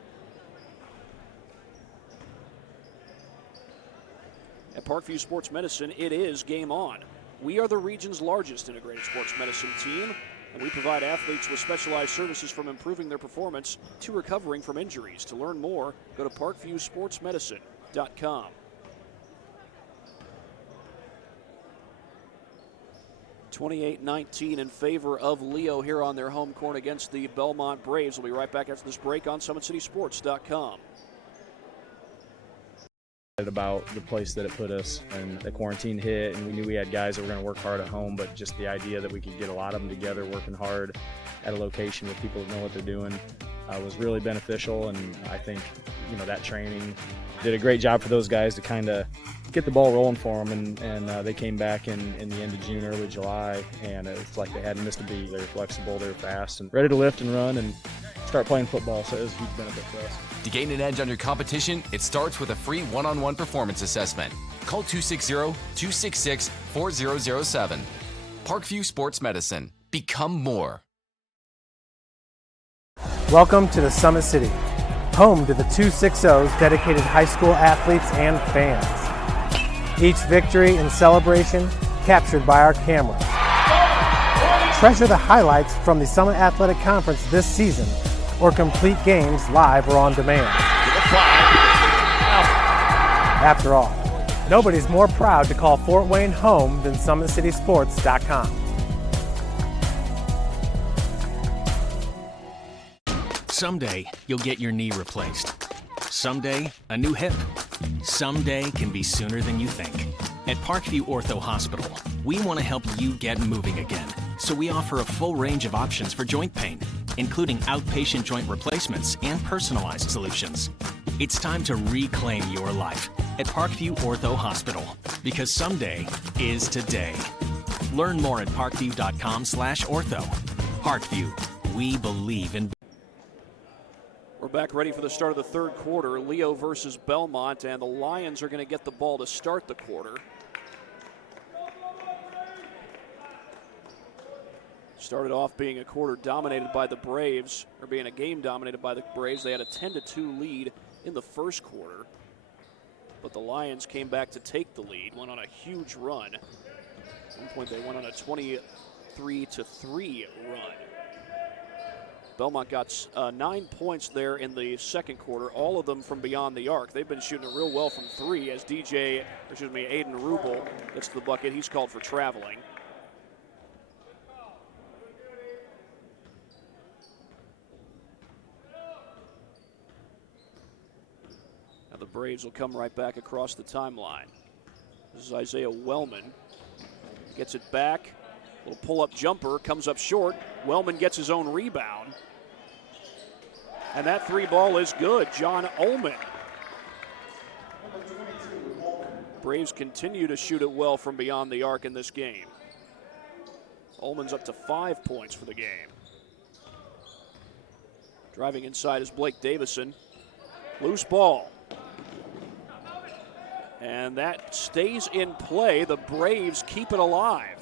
At Parkview Sports Medicine, it is game on. We are the region's largest integrated sports medicine team, and we provide athletes with specialized services from improving their performance to recovering from injuries. To learn more, go to parkviewsportsmedicine.com. 28-19 in favor of Leo here on their home court against the Bellmont Braves. We'll be right back after this break on SummitCitySports.com. About the place that it put us, and the quarantine hit, and we knew we had guys that were going to work hard at home, but just the idea that we could get a lot of them together working hard at a location with people that know what they're doing was really beneficial. And I think that training did a great job for those guys to kind of get the ball rolling for them, and they came back in the end of June, early July, and it's like they hadn't missed a beat. They were flexible, they were fast, and ready to lift and run and start playing football, so it was a huge benefit for us. To gain an edge on your competition, it starts with a free one-on-one performance assessment. Call 260-266-4007. Parkview Sports Medicine. Become more. Welcome to the Summit City. home to the 260's dedicated high school athletes and fans. Each victory and celebration captured by our cameras. Treasure the highlights from the Summit Athletic Conference this season, or complete games live or on demand. After all, nobody's more proud to call Fort Wayne home than SummitCitySports.com. Someday, you'll get your knee replaced. Someday, a new hip. Someday can be sooner than you think. At Parkview Ortho Hospital, we want to help you get moving again. So we offer a full range of options for joint pain, including outpatient joint replacements and personalized solutions. It's time to reclaim your life at Parkview Ortho Hospital, because someday is today. Learn more at parkview.com/ortho. Parkview, we believe in. We're back ready for the start of the third quarter. Leo versus Bellmont, and the Lions are going to get the ball to start the quarter. Started off being a quarter dominated by the Braves, or being a game dominated by the Braves. They had a 10-2 lead in the first quarter, but the Lions came back to take the lead, went on a huge run. At one point they went on a 23-3 run. Bellmont got 9 points there in the second quarter, all of them from beyond the arc. They've been shooting it real well from three as Aiden Rubel gets to the bucket. He's called for traveling. Now the Braves will come right back across the timeline. This is Isaiah Wellman. Gets it back. Little pull-up jumper, comes up short. Wellman gets his own rebound. And that three ball is good. John Ullman. Braves continue to shoot it well from beyond the arc in this game. Ullman's up to 5 points for the game. Driving inside is Blake Davison. Loose ball. And that stays in play. The Braves keep it alive.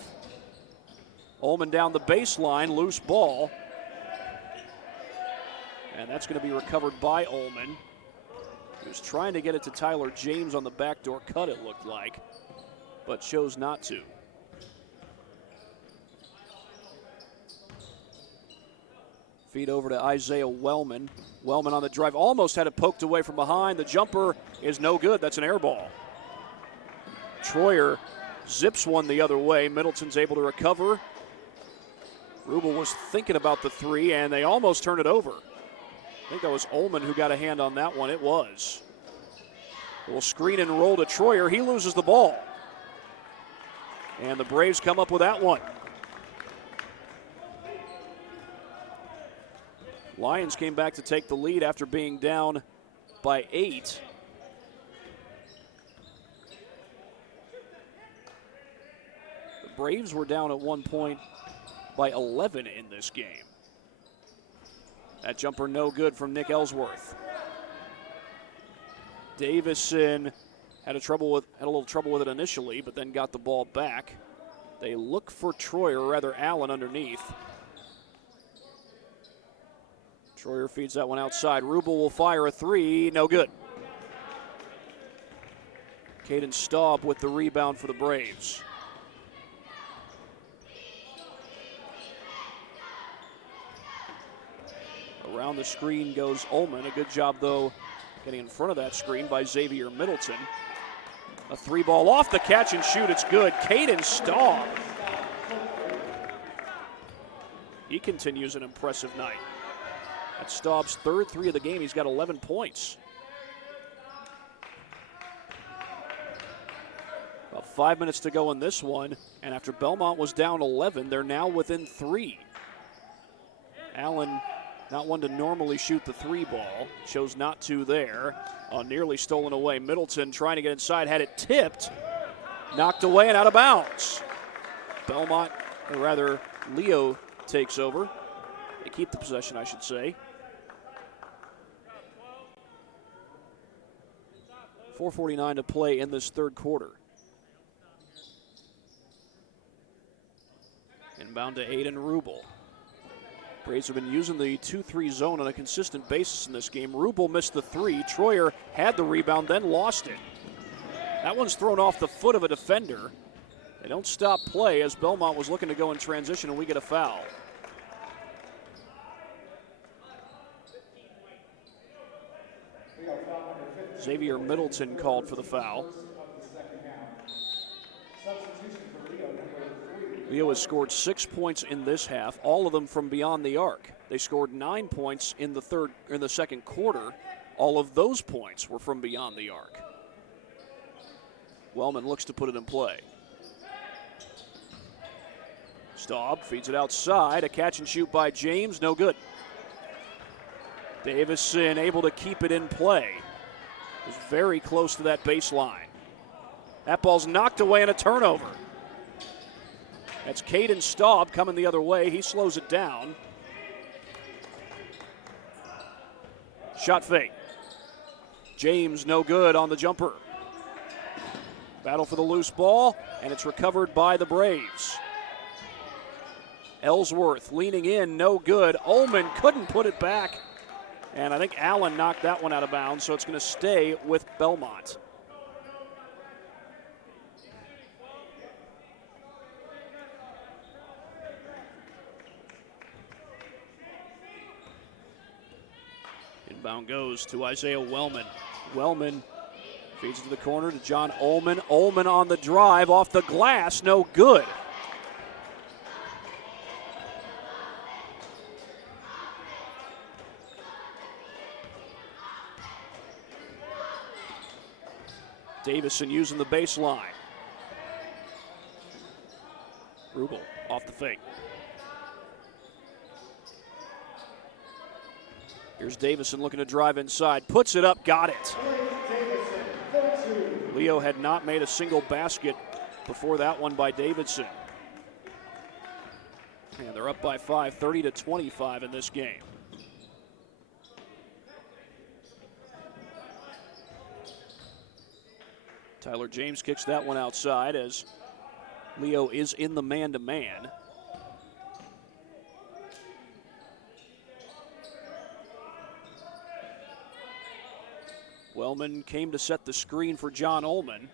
Ullman down the baseline, loose ball. And that's going to be recovered by Ullman. He was trying to get it to Tyler James on the backdoor cut, it looked like, but chose not to. Feed over to Isaiah Wellman. Wellman on the drive, almost had it poked away from behind. The jumper is no good. That's an air ball. Troyer zips one the other way. Middleton's able to recover. Rubel was thinking about the three, and they almost turned it over. I think that was Ullman who got a hand on that one. It was. We'll screen and roll to Troyer. He loses the ball. And the Braves come up with that one. Lions came back to take the lead after being down by 8. The Braves were down at one point by 11 in this game. That jumper no good from Nick Ellsworth. Davison had a little trouble with it initially, but then got the ball back. They look for Troyer, or rather Allen underneath. Troyer feeds that one outside. Rubel will fire a three, no good. Caden Staub with the rebound for the Braves. Around the screen goes Ullman. A good job, though, getting in front of that screen by Xavier Middleton. A three ball off the catch and shoot. It's good. Caden Staub. He continues an impressive night. That's Staub's third three of the game. He's got 11 points. About 5 minutes to go in this one. And after Bellmont was down 11, they're now within 3. Allen, not one to normally shoot the three ball. Chose not to there. Nearly stolen away. Middleton trying to get inside. Had it tipped. Knocked away and out of bounds. Bellmont, or rather Leo, takes over. They keep the possession, I should say. 4:49 to play in this third quarter. Inbound to Aiden Rubel. Braves have been using the 2-3 zone on a consistent basis in this game. Rubel missed the three. Troyer had the rebound, then lost it. That one's thrown off the foot of a defender. They don't stop play as Bellmont was looking to go in transition, and we get a foul. Xavier Middleton called for the foul. Leo has scored 6 points in this half, all of them from beyond the arc. They scored 9 points in the second quarter. All of those points were from beyond the arc. Wellman looks to put it in play. Staub feeds it outside. A catch and shoot by James, no good. Davison able to keep it in play. Was very close to that baseline. That ball's knocked away and a turnover. That's Caden Staub coming the other way. He slows it down. Shot fake. James no good on the jumper. Battle for the loose ball, and it's recovered by the Braves. Ellsworth leaning in, no good. Ullman couldn't put it back. And I think Allen knocked that one out of bounds, so it's going to stay with Bellmont. Inbound goes to Isaiah Wellman. Wellman feeds it to the corner to John Ullman. Ullman on the drive, off the glass, no good. Davison using the baseline. Rubel off the fake. Here's Davison looking to drive inside. Puts it up, got it. Leo had not made a single basket before that one by Davidson. And they're up by 5, 30-25 in this game. Tyler James kicks that one outside as Leo is in the man-to-man. Wellman came to set the screen for John Ullman.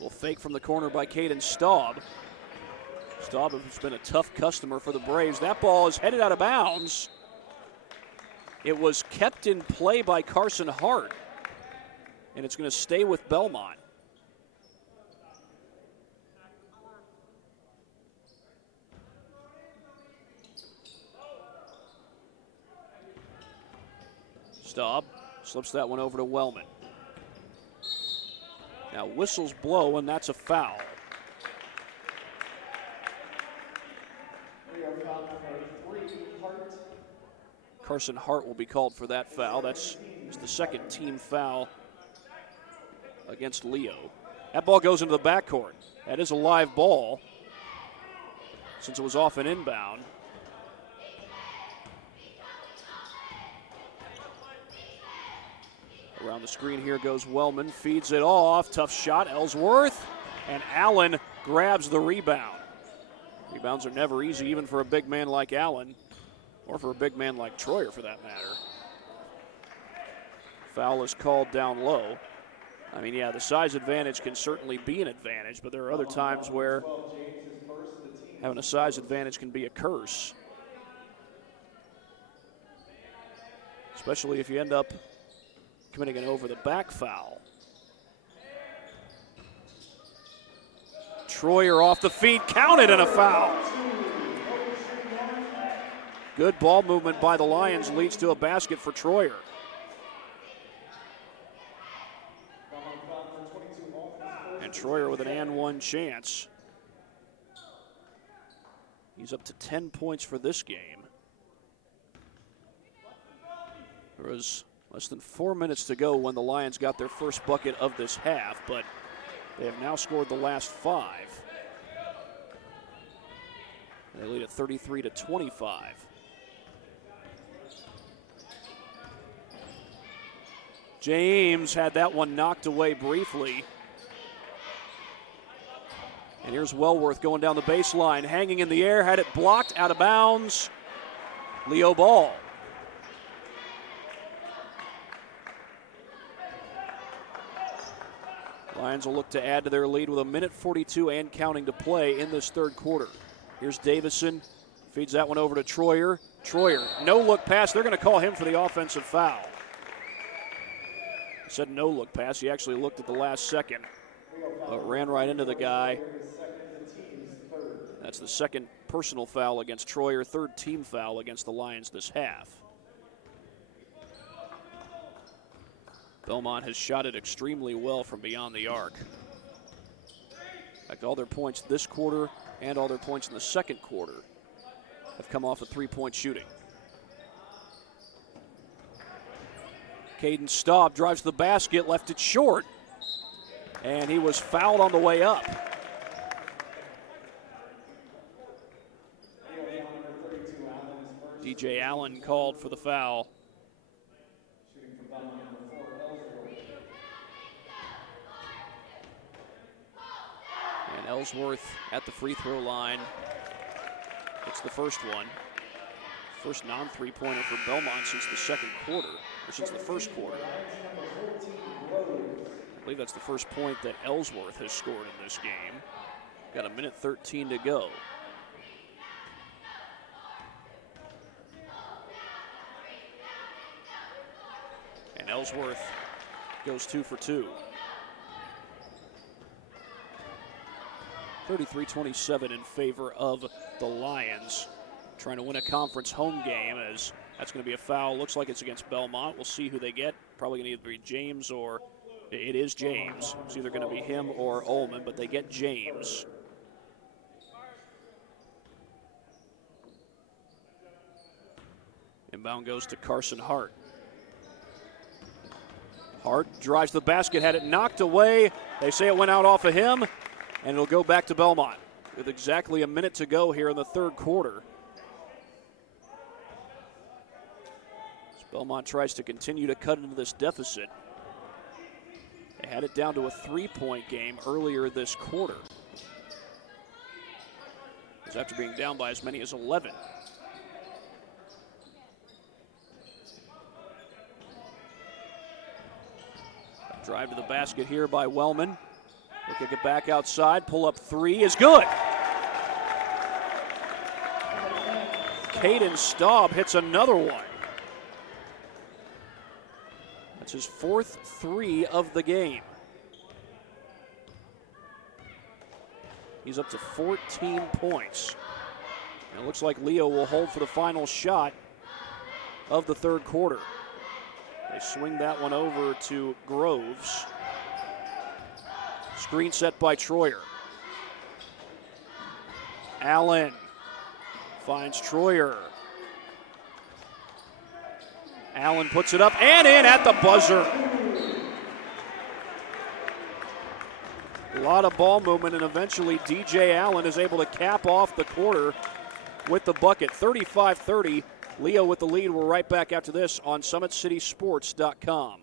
Will fake from the corner by Caden Staub. Staub has been a tough customer for the Braves. That ball is headed out of bounds. It was kept in play by Carson Hart, and it's going to stay with Bellmont. Staub slips that one over to Wellman. Now whistles blow, and that's a foul. Carson Hart will be called for that foul. That's the second team foul against Leo. That ball goes into the backcourt. That is a live ball since it was off an inbound. Around the screen here goes Wellman, feeds it off, tough shot, Ellsworth, and Allen grabs the rebound. Rebounds are never easy, even for a big man like Allen, or for a big man like Troyer for that matter. Foul is called down low. I mean, yeah, the size advantage can certainly be an advantage, but there are other times where having a size advantage can be a curse. Especially if you end up committing an over-the-back foul. Troyer off the feet, counted, and a foul. Good ball movement by the Lions leads to a basket for Troyer. And Troyer with an and one chance. He's up to 10 points for this game. There was less than 4 minutes to go when the Lions got their first bucket of this half, but they have now scored the last 5. They lead at 33-25. James had that one knocked away briefly. And Here's Wellworth going down the baseline, hanging in the air, had it blocked, out of bounds. Leo ball. Lions will look to add to their lead with 1:42 and counting to play in this third quarter. Here's Davison, feeds that one over to Troyer. Troyer, no look pass. They're going to call him for the offensive foul. He said no look pass. He actually looked at the last second, but ran right into the guy. That's the second personal foul against Troyer, third team foul against the Lions this half. Bellmont has shot it extremely well from beyond the arc. In fact, all their points this quarter and all their points in the second quarter have come off of three-point shooting. Caden Staub drives the basket, left it short, and he was fouled on the way up. DJ Allen called for the foul. And Ellsworth at the free throw line. It's the first one. First non-three-pointer for Bellmont since the second quarter, or since the first quarter. I believe that's the first point that Ellsworth has scored in this game. Got 1:13 to go. And Ellsworth goes 2 for 2. 33-27 in favor of the Lions. Trying to win a conference home game, as that's going to be a foul. Looks like it's against Bellmont. We'll see who they get. Probably going to either be James or it is James. It's either going to be him or Ullman, but they get James. Inbound goes to Carson Hart. Hart drives the basket, had it knocked away. They say it went out off of him, and it'll go back to Bellmont with exactly a minute to go here in the third quarter. As Bellmont tries to continue to cut into this deficit. They had it down to a three-point game earlier this quarter. It was after being down by as many as 11. Drive to the basket here by Wellman. They'll kick it back outside. Pull up three is good. Caden Staub hits another one. That's his fourth three of the game. He's up to 14 points. And it looks like Leo will hold for the final shot of the third quarter. They swing that one over to Groves. Screen set by Troyer. Allen finds Troyer. Allen puts it up and in at the buzzer. A lot of ball movement, and eventually DJ Allen is able to cap off the quarter with the bucket. 35-30. Leo with the lead. We're right back after this on SummitCitySports.com.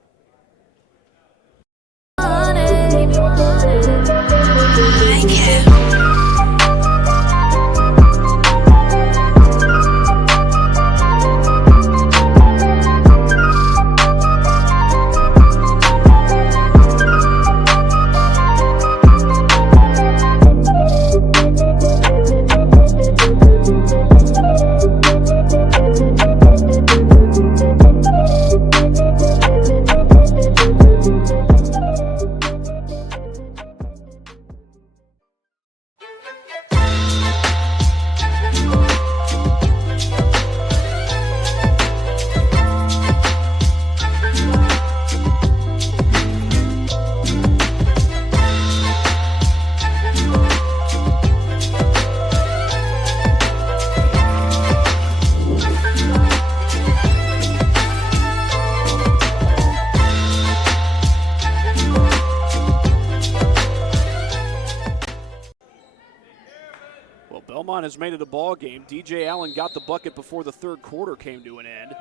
Has made it a ball game. DJ Allen got the bucket before the third quarter came to an end.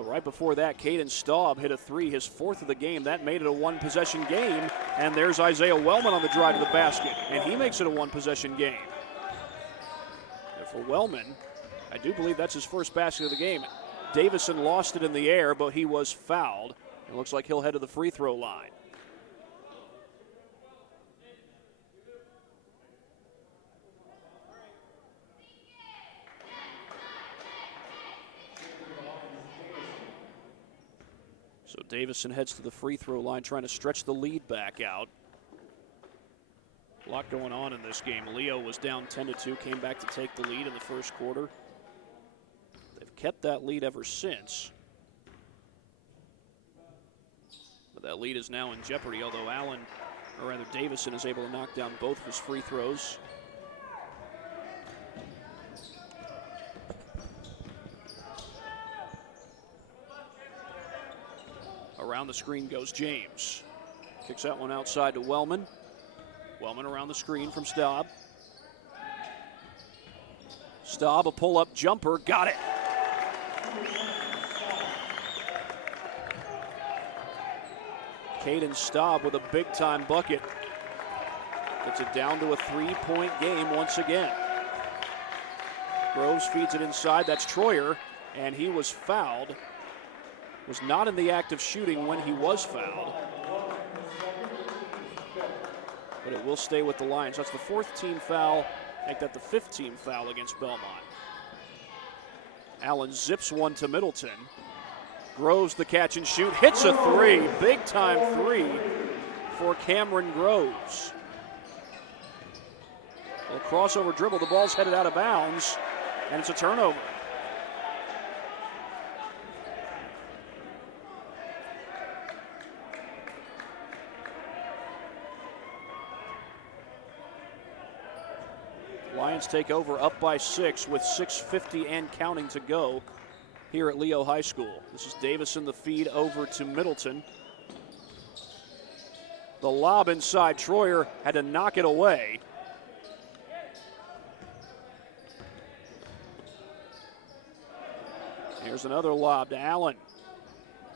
But right before that, Caden Staub hit a three, his fourth of the game. That made it a one-possession game. And there's Isaiah Wellman on the drive to the basket, and he makes it a one-possession game. And for Wellman, I do believe that's his first basket of the game. Davison lost it in the air, but he was fouled. It looks like he'll head to the free throw line. So Davison heads to the free throw line, trying to stretch the lead back out. A lot going on in this game. Leo was down 10-2, came back to take the lead in the first quarter. They've kept that lead ever since. But that lead is now in jeopardy, although Davison is able to knock down both of his free throws. Around the screen goes James. Kicks that one outside to Wellman. Wellman around the screen from Staub. Staub, a pull-up jumper, got it. Caden Staub with a big-time bucket. Gets it down to a three-point game once again. Groves feeds it inside, that's Troyer, and he was fouled. Was not in the act of shooting when he was fouled. But it will stay with the Lions. That's the fourth team foul. Make that the fifth team foul against Bellmont. Allen zips one to Middleton. Groves the catch and shoot. Hits a three. Big time three for Cameron Groves. A crossover dribble. The ball's headed out of bounds. And it's a turnover. Lions take over up by 6 with 6:50 and counting to go here at Leo High School. This is Davison, the feed over to Middleton. The lob inside, Troyer had to knock it away. Here's another lob to Allen.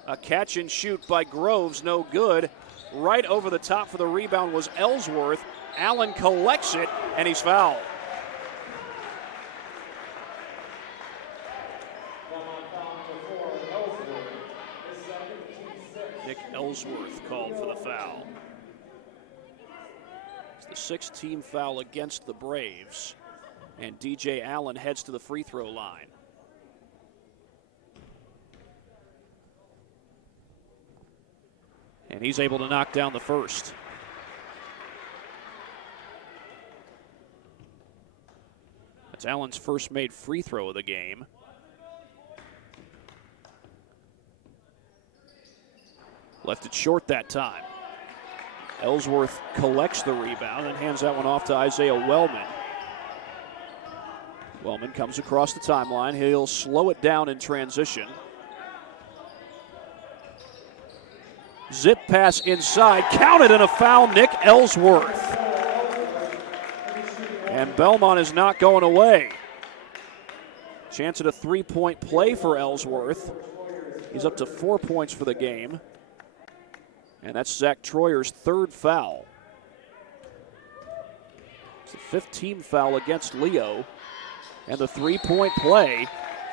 A catch and shoot by Groves, no good. Right over the top for the rebound was Ellsworth. Allen collects it, and he's fouled. Nick Ellsworth called for the foul. It's the sixth team foul against the Braves, and DJ Allen heads to the free throw line. And he's able to knock down the first. That's Allen's first made free throw of the game. Left it short that time. Ellsworth collects the rebound and hands that one off to Isaiah Wellman. Wellman comes across the timeline. He'll slow it down in transition. Zip pass inside, counted and a foul, Nick Ellsworth. And Bellmont is not going away. Chance at a three-point play for Ellsworth. He's up to 4 points for the game. And that's Zach Troyer's third foul. It's the fifth team foul against Leo. And the three-point play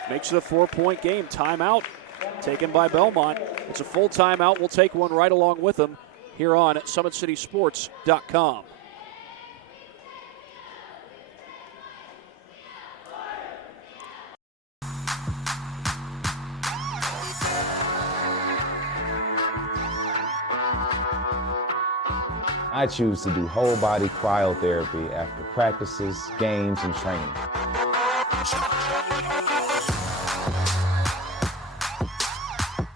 makes it a 4-point game. Timeout taken by Bellmont. It's a full timeout. We'll take one right along with them here on SummitCitySports.com. I choose to do whole body cryotherapy after practices, games, and training.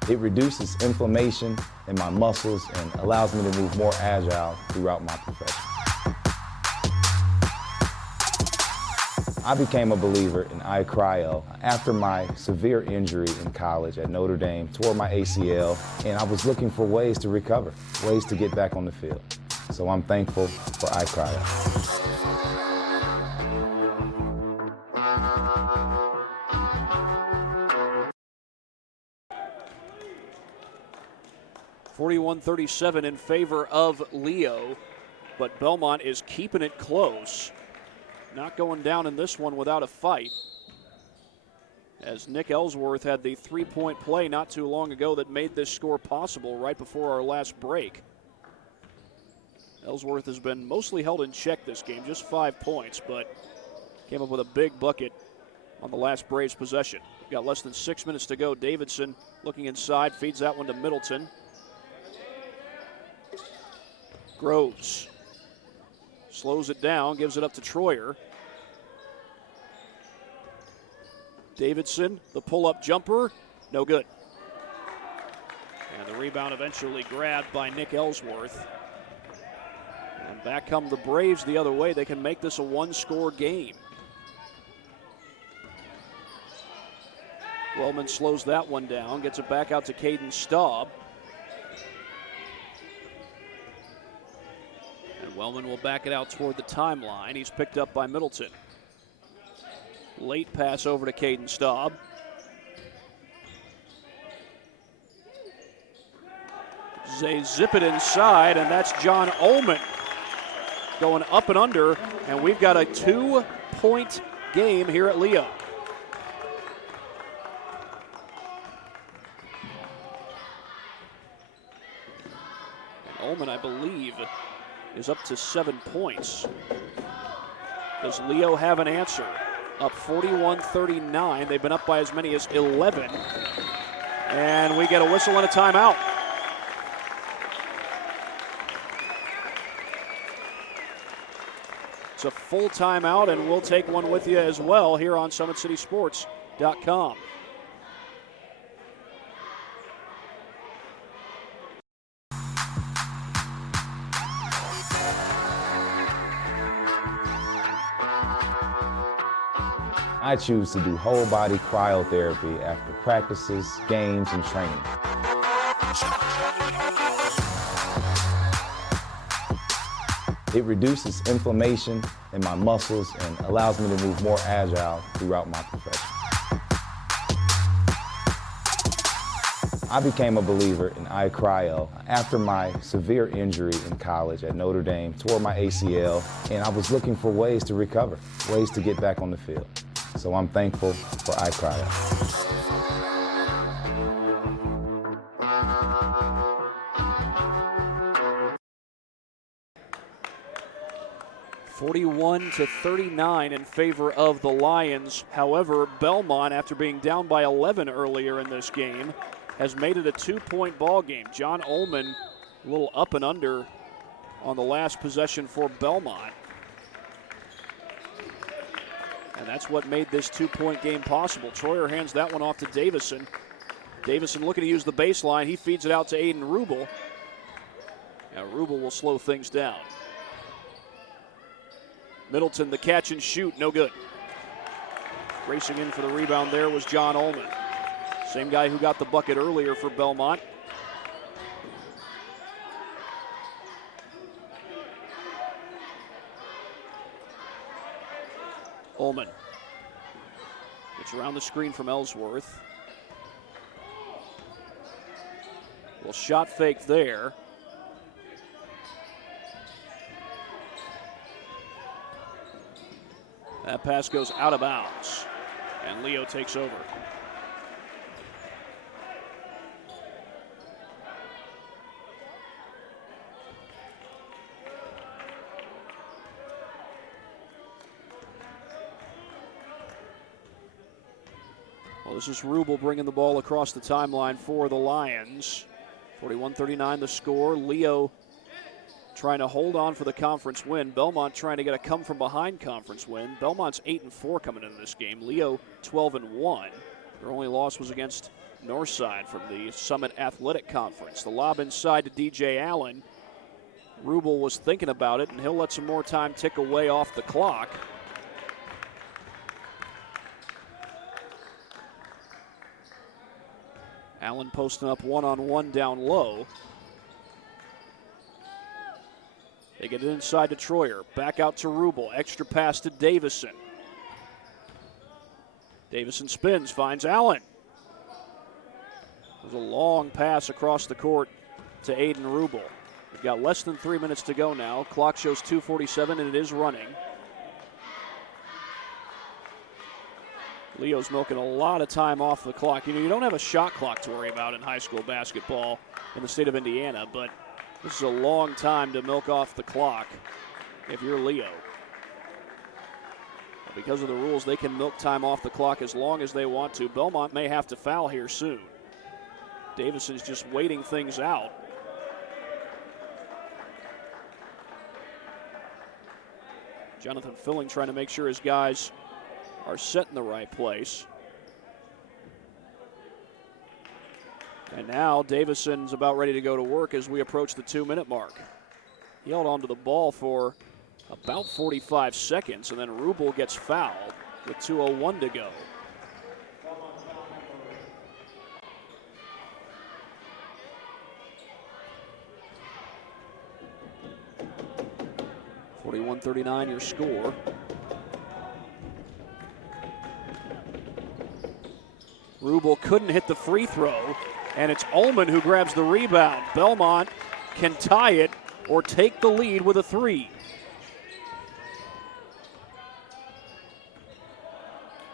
It reduces inflammation in my muscles and allows me to move more agile throughout my profession. I became a believer in iCryo after my severe injury in college at Notre Dame, tore my ACL, and I was looking for ways to recover, ways to get back on the field. So I'm thankful for iCryo. 41-37 in favor of Leo, but Bellmont is keeping it close. Not going down in this one without a fight, as Nick Ellsworth had the three-point play not too long ago that made this score possible right before our last break. Ellsworth has been mostly held in check this game, just 5 points, but came up with a big bucket on the last Braves possession. We've got less than 6 minutes to go. Davidson looking inside, feeds that one to Middleton. Groves slows it down, gives it up to Troyer. Davidson, the pull-up jumper, no good. And the rebound eventually grabbed by Nick Ellsworth. And back come the Braves the other way. They can make this a one-score game. Wellman slows that one down, gets it back out to Caden Staub. And Wellman will back it out toward the timeline. He's picked up by Middleton. Late pass over to Caden Staub. They zip it inside, and that's John Ullman going up and under, and we've got a 2-point game here at Leo. And Ullman, I believe, is up to 7 points. Does Leo have an answer? Up 41-39. They've been up by as many as 11. And we get a whistle and a timeout. It's a full timeout, and we'll take one with you as well here on SummitCitySports.com. I choose to do whole body cryotherapy after practices, games, and training. It reduces inflammation in my muscles and allows me to move more agile throughout my profession. I became a believer in iCryo after my severe injury in college at Notre Dame, tore my ACL, and I was looking for ways to recover, ways to get back on the field. So I'm thankful for iCryo. 41-39 in favor of the Lions. However, Bellmont, after being down by 11 earlier in this game, has made it a 2-point ball game. John Ullman, a little up and under on the last possession for Bellmont. And that's what made this 2-point game possible. Troyer hands that one off to Davison. Davison looking to use the baseline. He feeds it out to Aiden Rubel. Now Rubel will slow things down. Middleton, the catch and shoot, no good. Racing in for the rebound there was John Ullman. Same guy who got the bucket earlier for Bellmont. Ullman gets around the screen from Ellsworth. Well, shot fake there. That pass goes out of bounds, and Leo takes over. Well, this is Rubel bringing the ball across the timeline for the Lions. 41-39 the score. Leo trying to hold on for the conference win. Bellmont trying to get a come-from-behind conference win. Bellmont's 8-4 coming into this game. Leo 12-1. Their only loss was against Northside from the Summit Athletic Conference. The lob inside to DJ Allen. Rubel was thinking about it, and he'll let some more time tick away off the clock. Allen posting up one-on-one down low. They get it inside to Troyer. Back out to Rubel. Extra pass to Davison. Davison spins, finds Allen. There's a long pass across the court to Aiden Rubel. We've got less than 3 minutes to go now. Clock shows 2:47, and it is running. Leo's milking a lot of time off the clock. You know, you don't have a shot clock to worry about in high school basketball in the state of Indiana, but this is a long time to milk off the clock if you're Leo. Because of the rules, they can milk time off the clock as long as they want to. Bellmont may have to foul here soon. Davison's just waiting things out. Jonathan Filling trying to make sure his guys are set in the right place. And now Davison's about ready to go to work as we approach the 2-minute mark. He held onto the ball for about 45 seconds, and then Rubel gets fouled with 2:01 to go. (41-39) your score. Rubel couldn't hit the free throw, and it's Ullman who grabs the rebound. Bellmont can tie it or take the lead with a three.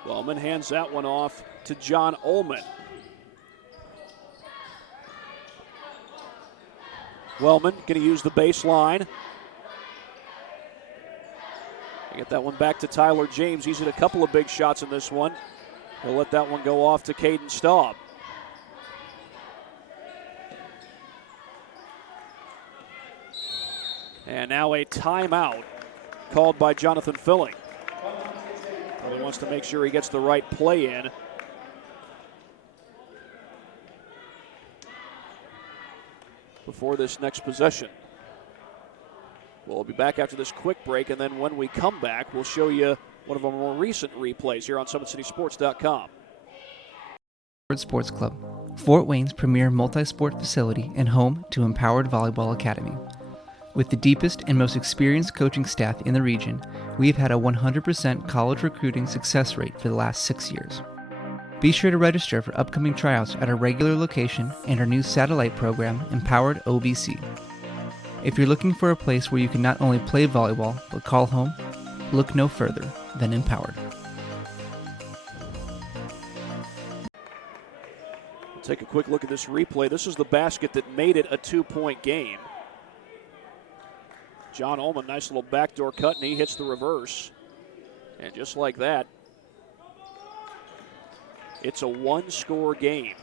Wellman hands that one off to John Ullman. Wellman going to use the baseline. Get that one back to Tyler James. He's hit a couple of big shots in this one. He'll let that one go off to Caden Staub. And now a timeout called by Jonathan Filling. He wants to make sure he gets the right play in. Before this next possession. We'll be back after this quick break, and then when we come back, we'll show you one of our more recent replays here on SummitCitySports.com. Sports Club, Fort Wayne's premier multi-sport facility and home to Empowered Volleyball Academy. With the deepest and most experienced coaching staff in the region, we have had a 100% college recruiting success rate for the last 6 years. Be sure to register for upcoming tryouts at our regular location and our new satellite program, Empowered OVC. If you're looking for a place where you can not only play volleyball, but call home, look no further than Empowered. We'll take a quick look at this replay. This is the basket that made it a 2-point game. John Ullman, nice little backdoor cut, and he hits the reverse. And just like that, it's a one-score game.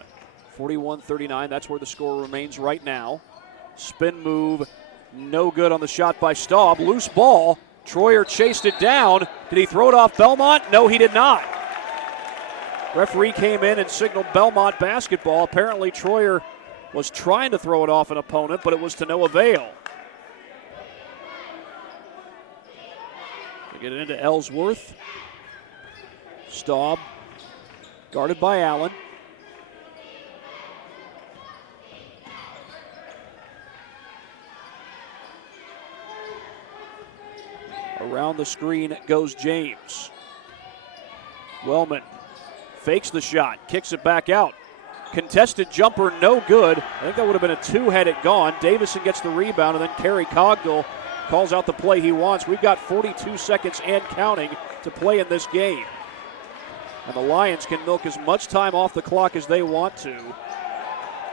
41-39, that's where the score remains right now. Spin move, no good on the shot by Staub. Loose ball, Troyer chased it down. Did he throw it off Bellmont? No, he did not. Referee came in and signaled Bellmont basketball. Apparently Troyer was trying to throw it off an opponent, but it was to no avail. They get it into Ellsworth. Staub guarded by Allen. Around the screen goes James. Wellman fakes the shot, kicks it back out. Contested jumper, no good. I think that would have been a two had it gone. Davison gets the rebound, and then Kerry Cogdill calls out the play he wants. We've got 42 seconds and counting to play in this game. And the Lions can milk as much time off the clock as they want to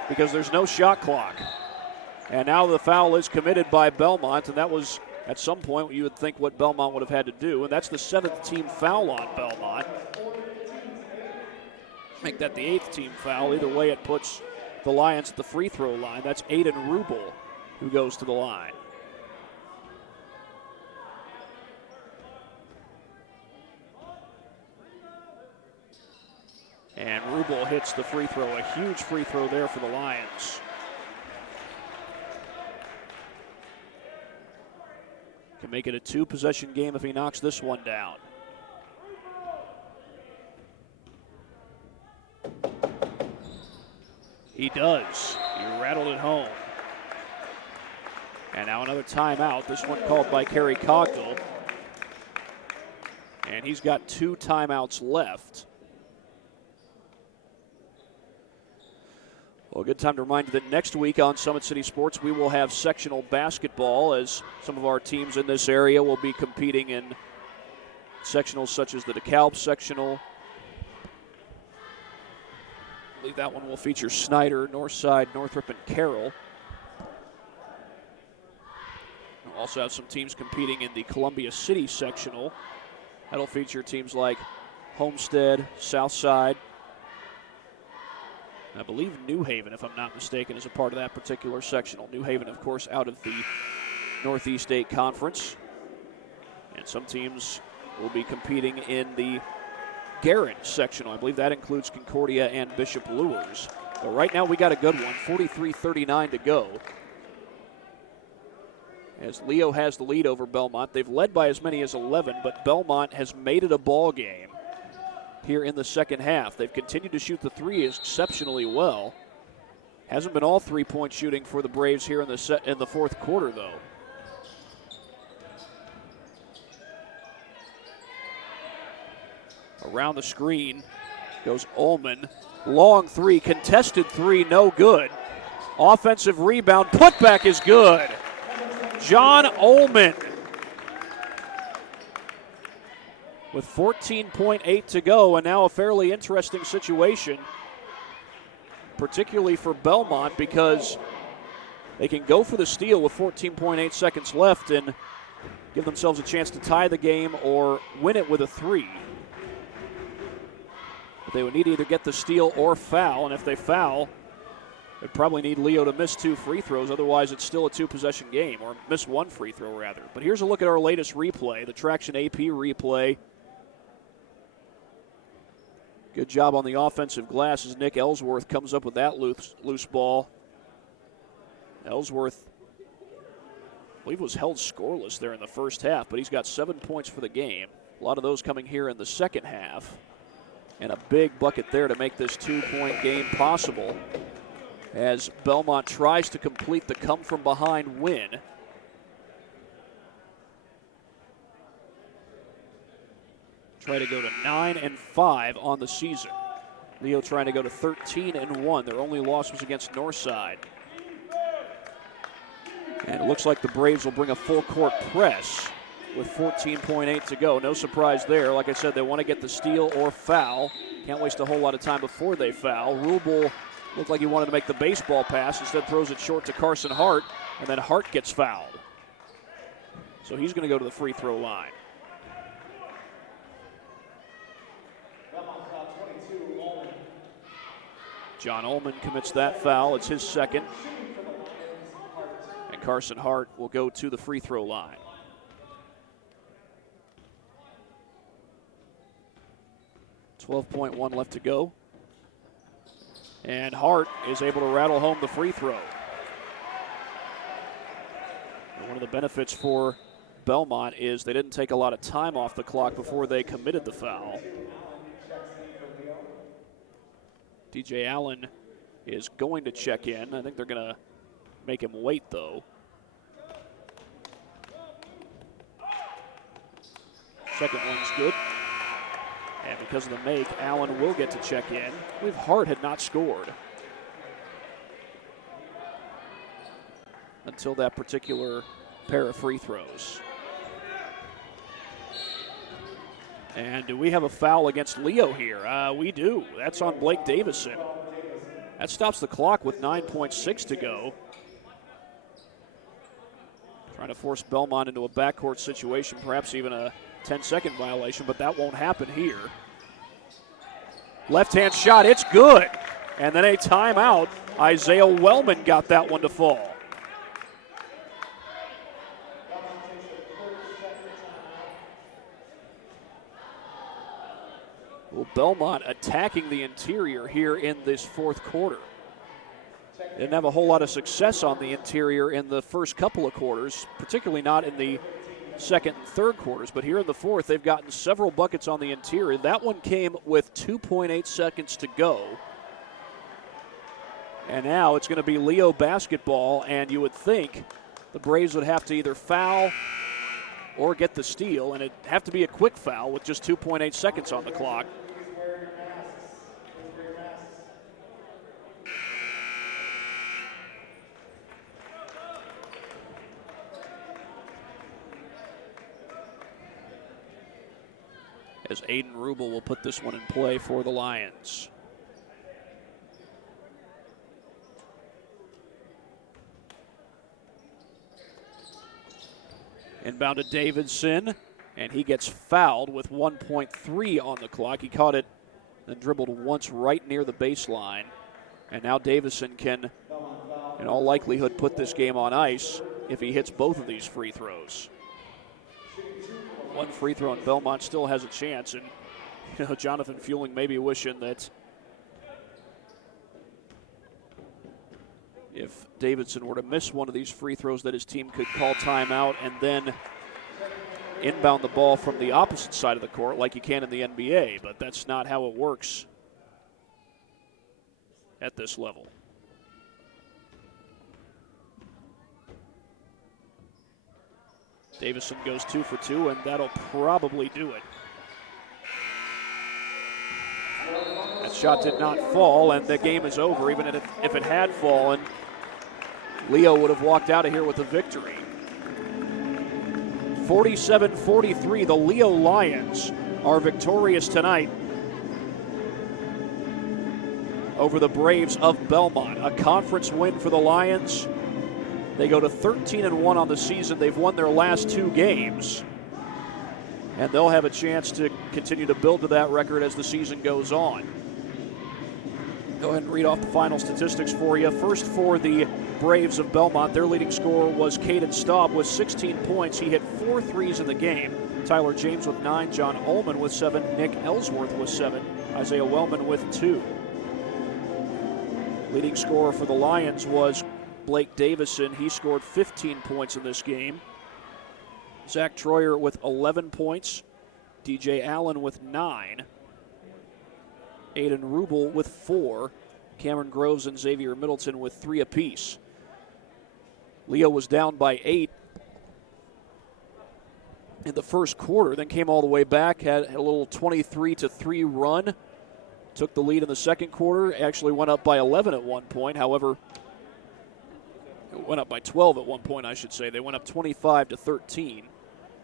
because there's no shot clock. And now the foul is committed by Bellmont, and that was at some point you would think what Bellmont would have had to do, and that's the 7th team foul on Bellmont. Make that the 8th team foul. Either way, it puts the Lions at the free throw line. That's Aiden Rubel who goes to the line. And Rubel hits the free throw, a huge free throw there for the Lions. Can make it a 2-possession game if he knocks this one down. He does. He rattled it home. And now another timeout. This one called by Kerry Cogdill. And he's got 2 timeouts left. Well, a good time to remind you that next week on Summit City Sports, we will have sectional basketball as some of our teams in this area will be competing in sectionals such as the DeKalb sectional. I believe that one will feature Snyder, Northside, Northrop, and Carroll. We'll also have some teams competing in the Columbia City sectional. That'll feature teams like Homestead, Southside. I believe New Haven, if I'm not mistaken, is a part of that particular sectional. New Haven, of course, out of the Northeast 8 Conference. And some teams will be competing in the Garrett sectional. I believe that includes Concordia and Bishop Lures. But right now we got a good one, 43-39 to go. As Leo has the lead over Bellmont. They've led by as many as 11, but Bellmont has made it a ball game here in the second half. They've continued to shoot the three exceptionally well. Hasn't been all three-point shooting for the Braves here in the fourth quarter, though. Around the screen goes Ullman. Long three, contested three, no good. Offensive rebound, putback is good. John Ullman with 14.8 to go, and now a fairly interesting situation, particularly for Bellmont, because they can go for the steal with 14.8 seconds left and give themselves a chance to tie the game or win it with a three. But they would need to either get the steal or foul, and if they foul, they'd probably need Leo to miss 2 free throws. Otherwise, it's still a 2-possession game, or miss 1 free throw, rather. But here's a look at our latest replay, the Traction AP replay. Good job on the offensive glass as Nick Ellsworth comes up with that loose ball. Ellsworth, I believe, was held scoreless there in the first half, but he's got 7 points for the game. A lot of those coming here in the second half. And a big bucket there to make this 2-point game possible as Bellmont tries to complete the come-from-behind win. Try to go to 9-5 on the season. Leo trying to go to 13-1. Their only loss was against Northside. And it looks like the Braves will bring a full-court press with 14.8 to go. No surprise there. Like I said, they want to get the steal or foul. Can't waste a whole lot of time before they foul. Rubel looked like he wanted to make the baseball pass. Instead throws it short to Carson Hart, and then Hart gets fouled. So he's going to go to the free throw line. John Ullman commits that foul. It's his second. And Carson Hart will go to the free throw line. .1 left to go. And Hart is able to rattle home the free throw. And one of the benefits for Bellmont is they didn't take a lot of time off the clock before they committed the foul. DJ Allen is going to check in. I think they're going to make him wait, though. Second one's good. And because of the make, Allen will get to check in. I believe Hart had not scored until that particular pair of free throws. And do we have a foul against Leo here? We do. That's on Blake Davison. That stops the clock with 9.6 to go. Trying to force Bellmont into a backcourt situation, perhaps even a 10-second violation, but that won't happen here. Left-hand shot, it's good. And then a timeout. Isaiah Wellman got that one to fall. Well, Bellmont attacking the interior here in this fourth quarter. Didn't have a whole lot of success on the interior in the first couple of quarters, particularly not in the second and third quarters. But here in the fourth, they've gotten several buckets on the interior. That one came with 2.8 seconds to go. And now it's going to be Leo basketball, and you would think the Braves would have to either foul or get the steal, and it'd have to be a quick foul with just 2.8 seconds on the clock. as Aiden Rubel will put this one in play for the Lions. Inbound to Davidson, and he gets fouled with 1.3 on the clock. He caught it, then dribbled once right near the baseline. And now Davidson can, in all likelihood, put this game on ice if he hits both of these free throws. One free throw, and Bellmont still has a chance. And Jonathan Fueling may be wishing that if Davidson were to miss one of these free throws, that his team could call timeout and then inbound the ball from the opposite side of the court like you can in the NBA. But that's not how it works at this level. Davison goes 2 for 2, and that'll probably do it. That shot did not fall, and the game is over. Even if it had fallen, Leo would have walked out of here with a victory. 47-43, the Leo Lions are victorious tonight over the Braves of Bellmont. A conference win for the Lions. They go to 13-1 on the season. They've won their last 2 games, and they'll have a chance to continue to build to that record as the season goes on. Go ahead and read off the final statistics for you. First, for the Braves of Bellmont, their leading scorer was Caden Staub with 16 points. He hit 4 threes in the game. Tyler James with 9, John Ullman with 7, Nick Ellsworth with 7, Isaiah Wellman with 2. Leading scorer for the Lions was Blake Davison. He scored 15 points in this game. Zach Troyer with 11 points. DJ Allen with 9. Aiden Rubel with 4. Cameron Groves and Xavier Middleton with 3 apiece. Leo was down by 8 in the first quarter, then came all the way back, had a little 23-3 run. Took the lead in the second quarter, actually went up by 11 at one point. However, it went up by 12 at one point, I should say. They went up 25-13.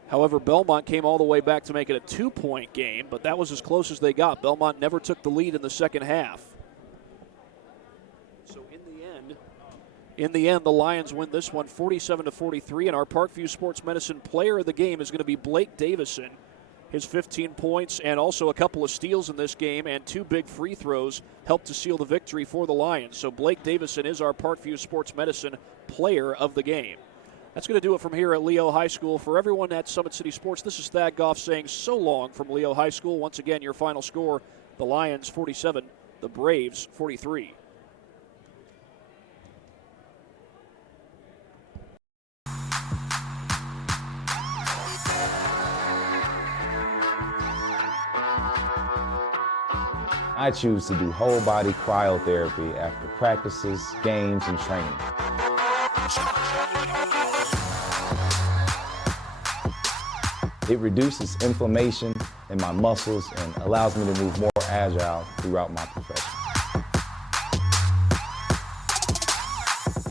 However, Bellmont came all the way back to make it a 2-point game, but that was as close as they got. Bellmont never took the lead in the second half. So in the end, the Lions win this one 47-43, and our Parkview Sports Medicine player of the game is going to be Blake Davison. His 15 points and also a couple of steals in this game and 2 big free throws helped to seal the victory for the Lions. So Blake Davison is our Parkview Sports Medicine player of the game. That's going to do it from here at Leo High School. For everyone at Summit City Sports, this is Thad Goff saying so long from Leo High School. Once again, your final score, the Lions 47, the Braves 43. I choose to do whole body cryotherapy after practices, games, and training. It reduces inflammation in my muscles and allows me to move more agile throughout my profession.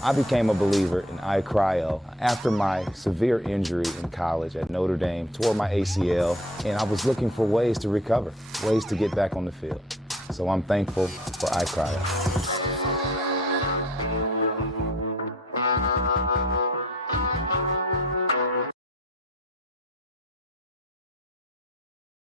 I became a believer in iCryo after my severe injury in college at Notre Dame, tore my ACL, and I was looking for ways to recover, ways to get back on the field. So I'm thankful for iCryo.